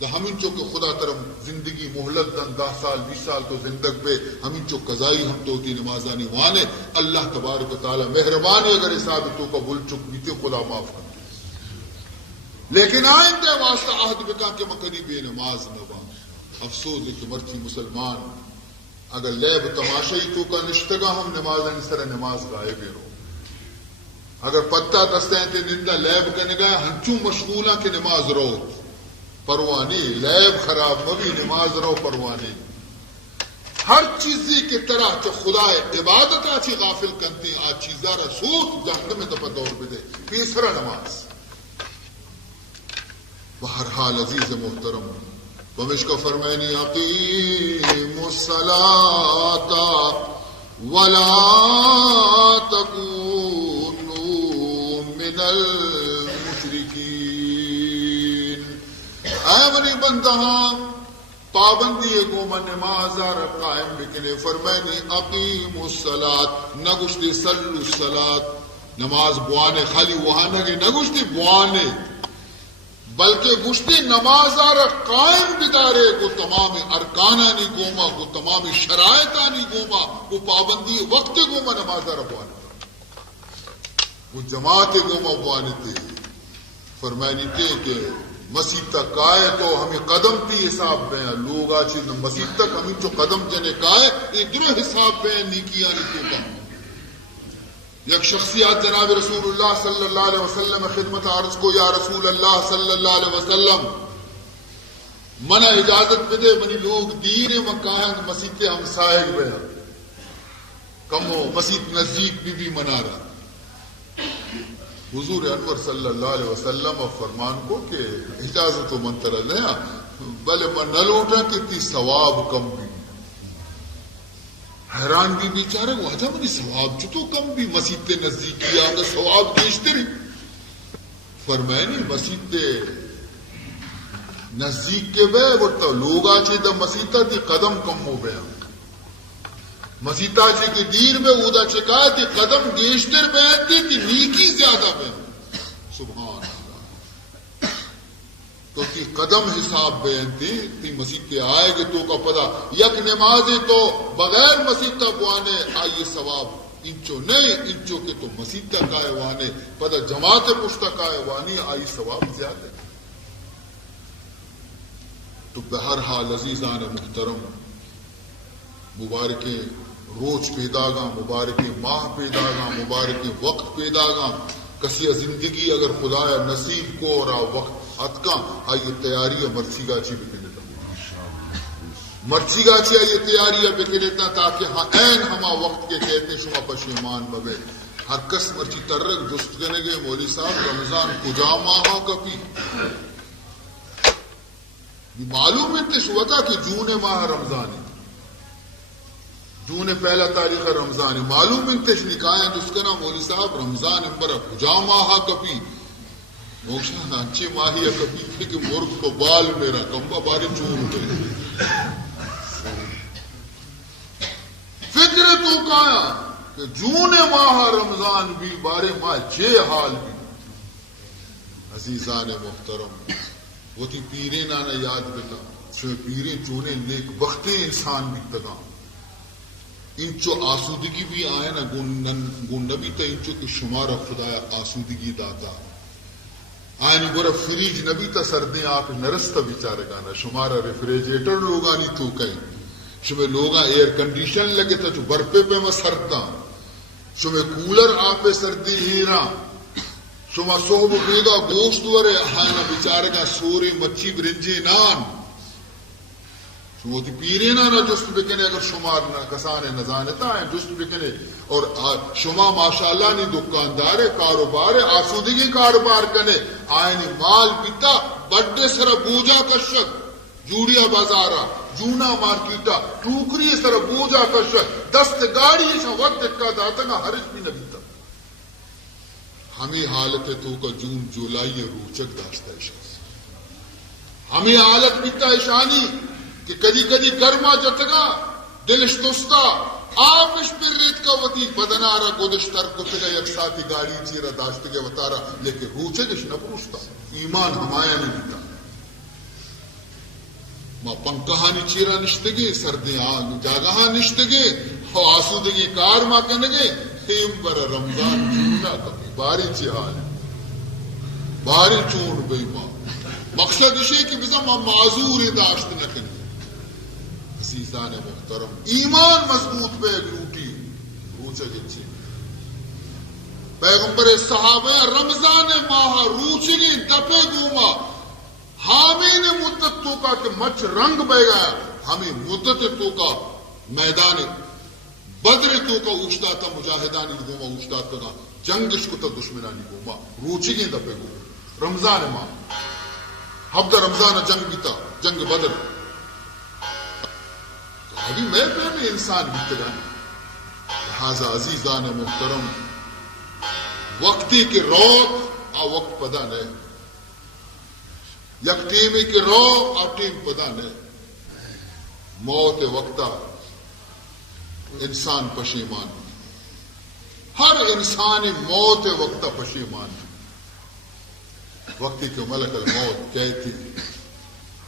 تو ہمیں چو کہ خدا ترم زندگی محلت دن 10 سال 20 سال تو زندگ پہ ہمیں چو قضائی ہم تو ہوتی نمازانی وانے اللہ تبارک و تعالی مہربانی اگر حساب تو کا بھول چک بیتے خدا معاف کر لیکن آئندہ واسطہ عہد بکا کہ مکنی بے نماز نبا افسوس ہے کہ مرچی مسلمان اگر لیب تماشائی تو کا نشتگا ہم نماز انسر نماز گائے بے رو اگر پتہ دستیں تے نندہ لیب کنگا ہنچوں مشغولہ کے نماز رو پروانی لیب خراب مبی نماز رو پروانی ہر چیزی کی طرح چو خدا عبادت آچی غافل کنتی آج چیزہ رسول جہنم میں تپا دور بدے تیسرا نماز بہرحال عزیز محترم بمشق فرمائنی اقیم الصلاۃ ولا تکونوا من المشرکین. اے منی بندہ پابندی گوما نماز قائم بکنے فرمائنی اقیم الصلاۃ نگشتی صلو الصلاۃ نماز بوانے خالی وہاں نگشتی بوانے بلکہ گشتی نماز قائم بدارے کو تمام ارکانانی گوما کو تمام شرائطانی گوما کو پابندی وقت گوما نماز بوانے وہ جماعت گوما بوانے تھے. فرمائنی تھے کہ مسیح تک آئے تو ہمیں قدم تی حساب بین لوگ آچی مسیح تک ہمیں جو قدم جنے کائے ادھر حساب بین نیکی آنی تو کم. یک شخصیات جناب رسول اللہ صلی اللہ علیہ وسلم خدمت عرض کو یا رسول اللہ صلی اللہ علیہ وسلم منع اجازت بدے منی لوگ دین مکہ ہیں مسیح ہم سائے بین کمو مسیح نزدیک بھی منا رہا. حضور انور صلی اللہ علیہ وسلم اور فرمان کو کہ اجازت و منتر لیا بلے من نہ لوٹا کہ تی ثواب کم بھی حیران بھی بیچارے وہ آجا منی ثواب چتو کم بھی مسیح نزدیک کیا اگر ثواب دیشتے رہی. فرمائنی مسیح نزدیک کے بے ورطا لوگ آچے دا مسیح تی قدم کم ہو بیا مسیطہ چی کے دیر میں اودا چکا تی قدم گیشتر بیٹھتی تی نیکی زیادہ بیٹھتی. سبحان اللہ. تو تی قدم حساب بیٹھتی تی مسیطے آئے گے تو کا پدا یک نمازی تو بغیر مسیطہ بوانے آئیے ثواب انچو نہیں انچو کے تو مسیطہ کائے وانے پدا جماعت پشتہ کائے وانی آئی ثواب زیادہ. تو بہرحال عزیزان محترم مبارکیں روز پیدا گا مبارکیں ماہ پیدا گا مبارکیں وقت پیدا گا کسی زندگی اگر خدایا نصیب کو اور وقت اتکا آئیے تیاری مرچی گاچی بکے لیتا مرچی گاچی آئیے تیاری بکے لیتا تاکہ این ہما وقت کے کہتے شما پشیمان ببے ہر کس مرچی ترک جست کرنے گے مولی صاحب رمضان کجا ماہا کپی معلوم انتش ہوا تھا کہ جون ماہ رمضان ہے جون پہلا تاریخ رمضان ہے معلوم انتش نکائیں جس کا نام مولی صاحب رمضان امبرا کجا ماہا کپی موشان اچھی ماہی کپی تھے کہ مرغ کو بال میرا کمبا بارے چون گئے فکر تو کایا کہ جون ماہ رمضان بھی بارے ماہ چھ حال بھی. عزیزان محترم وہ تھی پیرے نانا یاد کرنا سو پیرے چونے نیک بختے انسان بھی تگا انچو آسودگی بھی آئے نا گن نبی تا انچو کہ شمارا خدایا آسودگی داتا آئینی گورا فریج نبی تا سردیں آپ نرستا بیچارے گانا شمارا ریفریجیٹر لوگانی تو کہیں شمیں لوگاں ایئر کنڈیشن لگے تا جو برپے پہ میں سرتا شمیں کولر آپ سردی ہیرا شما صحب پیدا گوشت ورے ہائنا بیچارے گا سوری مچھی برنجی نان شما تی پیرے نانا جست بکنے اگر شمار کسانے نزانتا ہیں جست بکنے اور شما ماشاءاللہ نی دکاندارے کاروبارے آسودگی کاروبار کنے آئینی مال پیتا بڑے سر بوجا کشک جوڑیا بازارا جونا مارکیٹا ٹوکری سر بوجا کشک دست گاڑی سا وقت کا داتا گا ہرش بھی نبیتا ہمیں حالت تو کا جون جولائی روچک داشتا ہے شخص ہمیں حالت بیتا اشانی کہ کدی کدی گرما جتگا دلش دوستا آپش پر ریت کا وطی بدنارا گودشتر کتگا یک ساتھی گاڑی چیرا داشتگا وطارا لیکن روچکش نہ پروشتا ایمان ہمایا نہیں بیتا ما پنکہانی چیرا نشتگے سردیں جاگہاں نشتگے آسودگی کار ما کنگے خیم برا رمضان جونا کبھی باری چی حال باری چون بے ماں مقصد اسے کہ بزا ما معذور داشت نہ کنگے. عزیزان محترم ایمان مضبوط پہ لوٹی روچہ گچے پیغمبر صحابہ رمضان ماہ روچگی دپے گوما حامین مدت تو کا کہ مچ رنگ بہ گیا ہمیں مدت تو کا میدان بدر تو کا اوچتا تھا مجاہدانی گوما اوچتا تھا جنگش کو تا دشمنانی گوما روچگی دپے گوما رمضان ماہ ہفتہ رمضان جنگ بیتا جنگ بدر ابھی میں پہلے انسان بیتے گا لہذا عزیزان محترم وقتی کے روک آ وقت پدا نہیں یک ٹیمی کے روک آ ٹیم پدا نہیں موت وقتا انسان پشیمان ہر انسان موت وقتا پشیمان وقتی کے ملک الموت کہتی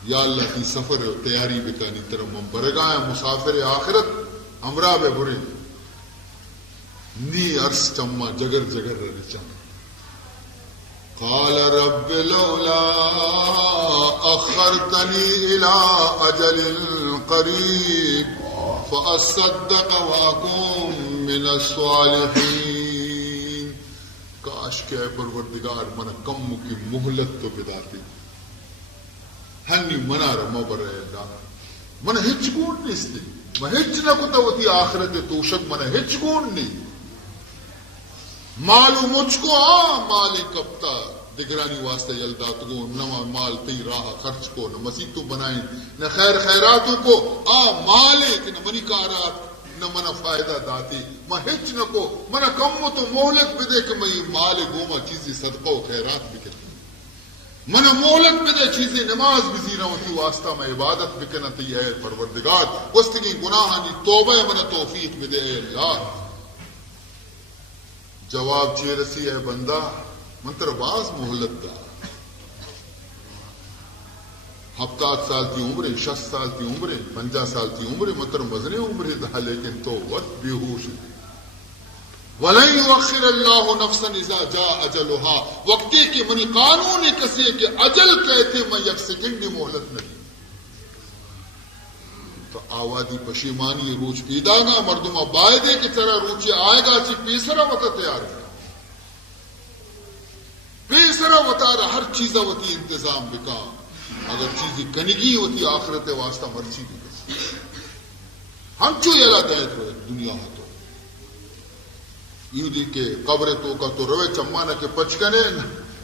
یا اللہ کی سفر تیاری بکانی طرح ہم برگائیں مسافر آخرت ہمراہ بے برے نی عرص چما جگر جگر رچن قال رب لولا اخرتنی الى اجل قریب فاصدق واکن من الصالحین کاش کہ اے پروردگار من کم کی مہلت تو بداتی ہنی منا رما بر اللہ من ہچ گون نیستی من ہچ نہ کتا ہوتی آخرت توشک من ہچ گون نہیں مالو مجھ کو مالی کپتا دگرانی واسطے یلدات کو نہ مال تی راہ خرچ کو نہ مسیح تو بنائیں نہ خیر خیراتوں کو مالے کہ نہ منی کارات نہ منا فائدہ داتی میں ہچ نہ کو منا کم تو مہلت بھی دے کہ میں مال گوما چیزیں صدقہ و خیرات بھی کرتی منا مہلت بھی دے چیزیں نماز بھی زیرہ ہوتی واسطہ میں عبادت بھی کرنا تی اے پروردگار وستگی گناہانی توبہ منا توفیق بھی دے اے اللہ جواب چی رسی اے بندہ منتر باز مہلت دا ہفتاد سال کی عمریں 60 سال کی عمریں 50 سال کی عمریں منتر مزنے عمریں دا لیکن تو وقت بیہوش وَلَن يُؤَخِّرَ اللَّهُ نَفْسًا إِذَا جَاءَ أَجَلُهَا وقتی کی منی قانون کسی کہ اجل کہتے میں یک سیکنڈ بھی مہلت نہیں تو آوادی پشیمانی روچ پیدا گا مردمہ بائدے کی طرح روچی آئے گا چی پیسرہ وطا تیار ہے پیسرہ وطا رہا ہر چیزہ وطی انتظام بکا اگر چیزی کنگی ہوتی آخرت واسطہ مرچی بھی کسی ہم چو یلا دائت ہوئے دنیا تو یوں دی کہ قبر تو کا تو روے چمانہ کے پچکنے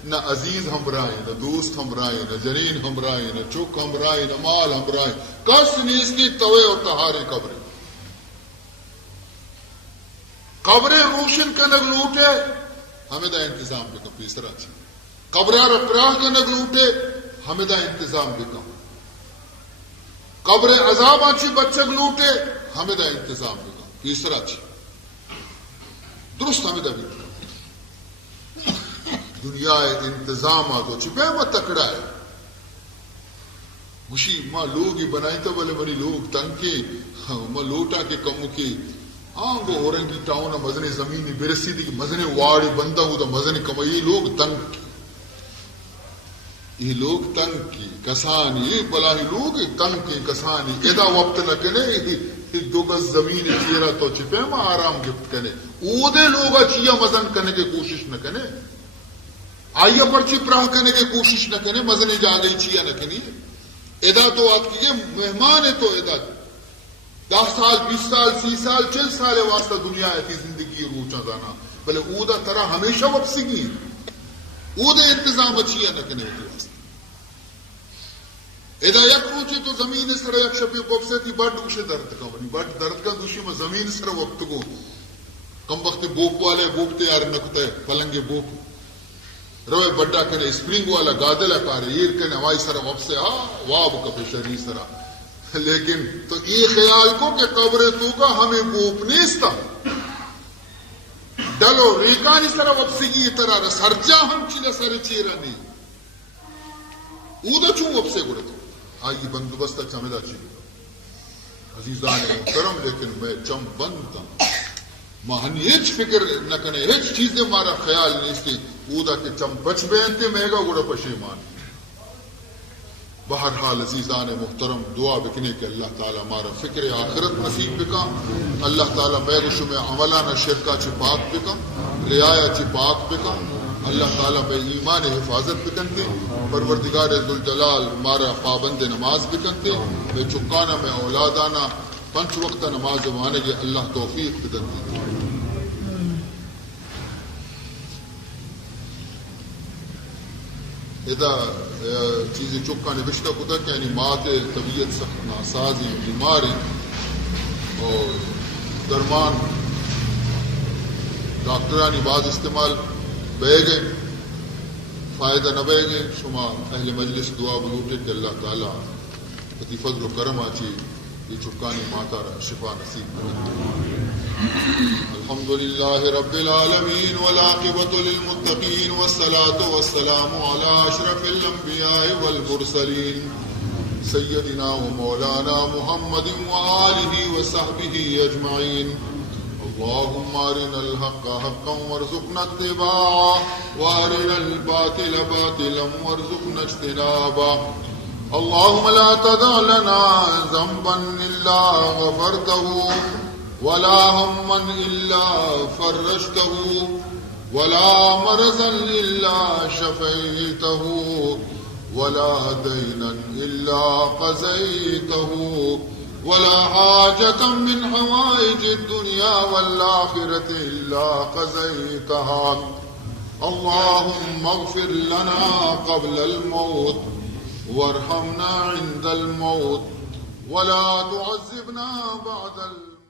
نہ عزیز ہمراہیں نہ دوست ہمراہیں نہ جنین ہمراہیں نہ چک ہمراہیں نہ مال ہمراہیں کس نیستی توے اور تہارے قبریں قبریں روشن کنگ لوٹے ہمیں دا انتظام بکم پیسرا چی قبرہ رپراہ کنگ لوٹے ہمیں دا انتظام بکم قبر عذاب آچی بچک لوٹے ہمیں دا انتظام بکم پیسرا چی درست ہمیں دا بکم دنیا انتظامات ہو چھپے میں تکڑا ہے مشی ماں لوگ ہی بنائی تو بلے بڑی لوگ تنکے ماں لوٹا کے کمو کی وہ اورنگی ٹاؤن مزنے زمینی برسی دی مزنے واڑی بندہ ہوں تو مزنے کم یہ لوگ تنک یہ لوگ تنکی کسانی بلا ہی لوگ تنکی کسانی ادا وقت نہ کنے دو گز زمین چیرا تو چھپے میں آرام گفت کنے او دے لوگا چیا مزن کرنے کی کوشش نہ کنے آئیے پرچی پراہ کرنے کی کوشش نہ کرنے مزنے جا گئی چیا نہ کنی ادا تو آپ کی مہمان ہے تو ادا 10 سال 20 سال 30 سال 40 سال واسطہ دنیا ایسی زندگی روچا دانا بلے او دا طرح ہمیشہ واپسی گی او دے انتظام اچھیا نہ کرنے ہوتی واسطہ ادا یک روچے تو زمین سر یک شپی پوپ سے تھی بڑھ دوشے درد کا بنی بڑھ درد کا دوشی میں زمین سر وقت کو کم وقت بوپ والے بوپ تیار نکتے پلنگے بوپ روے بڑا کنے اسپرنگ والا گادلا کارے ایر کنے وائی سر وب سے واب کپے شری سرا لیکن تو یہ خیال کو کہ قبر تو کا ہمیں بوپ نیستا ڈلو ریکانی سر وب سے کی طرح سرجا ہم چیلے سر چیرا نہیں او دا چون وب سے گڑے تو آئی بندوبست چمیدہ چیلے عزیزان محترم لیکن میں چم بند تھا مہنی ہچ فکر نہ کنے ہچ چیزیں مارا خیال نہیں اس کی اودا کے چم بچ بیانتے میگا گوڑا پشیمان بہرحال عزیزان محترم دعا بکنے کہ اللہ تعالیٰ مارا فکر آخرت نصیب بکا اللہ تعالیٰ میگو شمی عملان شرکا چی پاک بکا رعایا چی پاک بکا اللہ تعالیٰ بے ایمان حفاظت بکنتے پروردگار ذوالجلال مارا پابند نماز بکنتے بے چکانا میں اولادانا 5 وقت نماز مانے گے اللہ توفیق بکنتے ادا چیزیں چکا نے بشتا کتا کہ یعنی ماں کے طبیعت سخت ناسازی بیماری اور درمان ڈاکٹرانی بعض استعمال بہ گئے فائدہ نہ بہ گئے شما اہل مجلس دعا بلوٹے کہ اللہ تعالیٰ اتی فضل و کرم آچی یہ چکانی ماتا شفا نصیب کرے. الحمد للہ رب العالمین والعاقبۃ للمتقین والصلاة والسلام علی اشرف الانبیاء والمرسلین سیدنا و مولانا محمد وآلہ وصحبہ اجمعین. اللهم ارنا الحق حقا وارزقنا اتباعه وارنا الباطل باطلا وارزقنا اجتنابه. اللهم لا تدع لنا ذنبا الا غفرته ولا هما الا فرجته ولا مرضا الا شفيته ولا دينا الا قضيته ولا حاجة من حوائج الدنيا والآخرة إلا قضيتها. اللهم اغفر لنا قبل الموت وارحمنا عند الموت ولا تعذبنا بعد الموت.